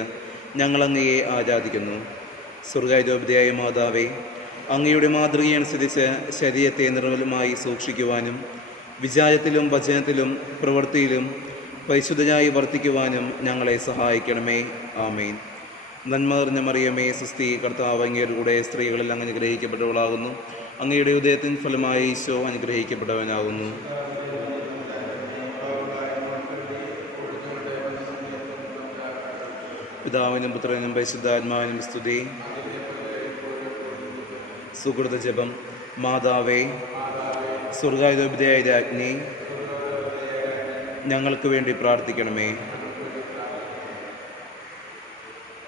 ഞങ്ങൾ അങ്ങയെ ആരാധിക്കുന്നു. സ്വർഗാരോപിതയായ മാതാവേ, അങ്ങയുടെ മാതൃകയനുസരിച്ച് ശരീരത്തെ നിർമ്മലമായി സൂക്ഷിക്കുവാനും വിചാരത്തിലും വചനത്തിലും പ്രവൃത്തിയിലും പരിശുദ്ധനായി വർത്തിക്കുവാനും ഞങ്ങളെ സഹായിക്കണമേ. ആമേൻ. നന്മ നിറഞ്ഞ മറിയമേ, സുസ്തി, കർത്താവ് അങ്ങയുടെ കൂടെ സ്ത്രീകളിൽ അങ്ങ് അനുഗ്രഹിക്കപ്പെട്ടവളാകുന്നു. അങ്ങയുടെ ഉദയത്തിൻ ഫലമായി ഈശോ അനുഗ്രഹിക്കപ്പെട്ടവനാകുന്നു. പിതാവിനും പുത്രനും പരിശുദ്ധാത്മാവിനും സ്തുതി. സുഹൃത ജപം. മാതാവേ, സ്വർഗാരോപിതയായ രാജ്ഞി, ഞങ്ങൾക്ക് വേണ്ടി പ്രാർത്ഥിക്കണമേ.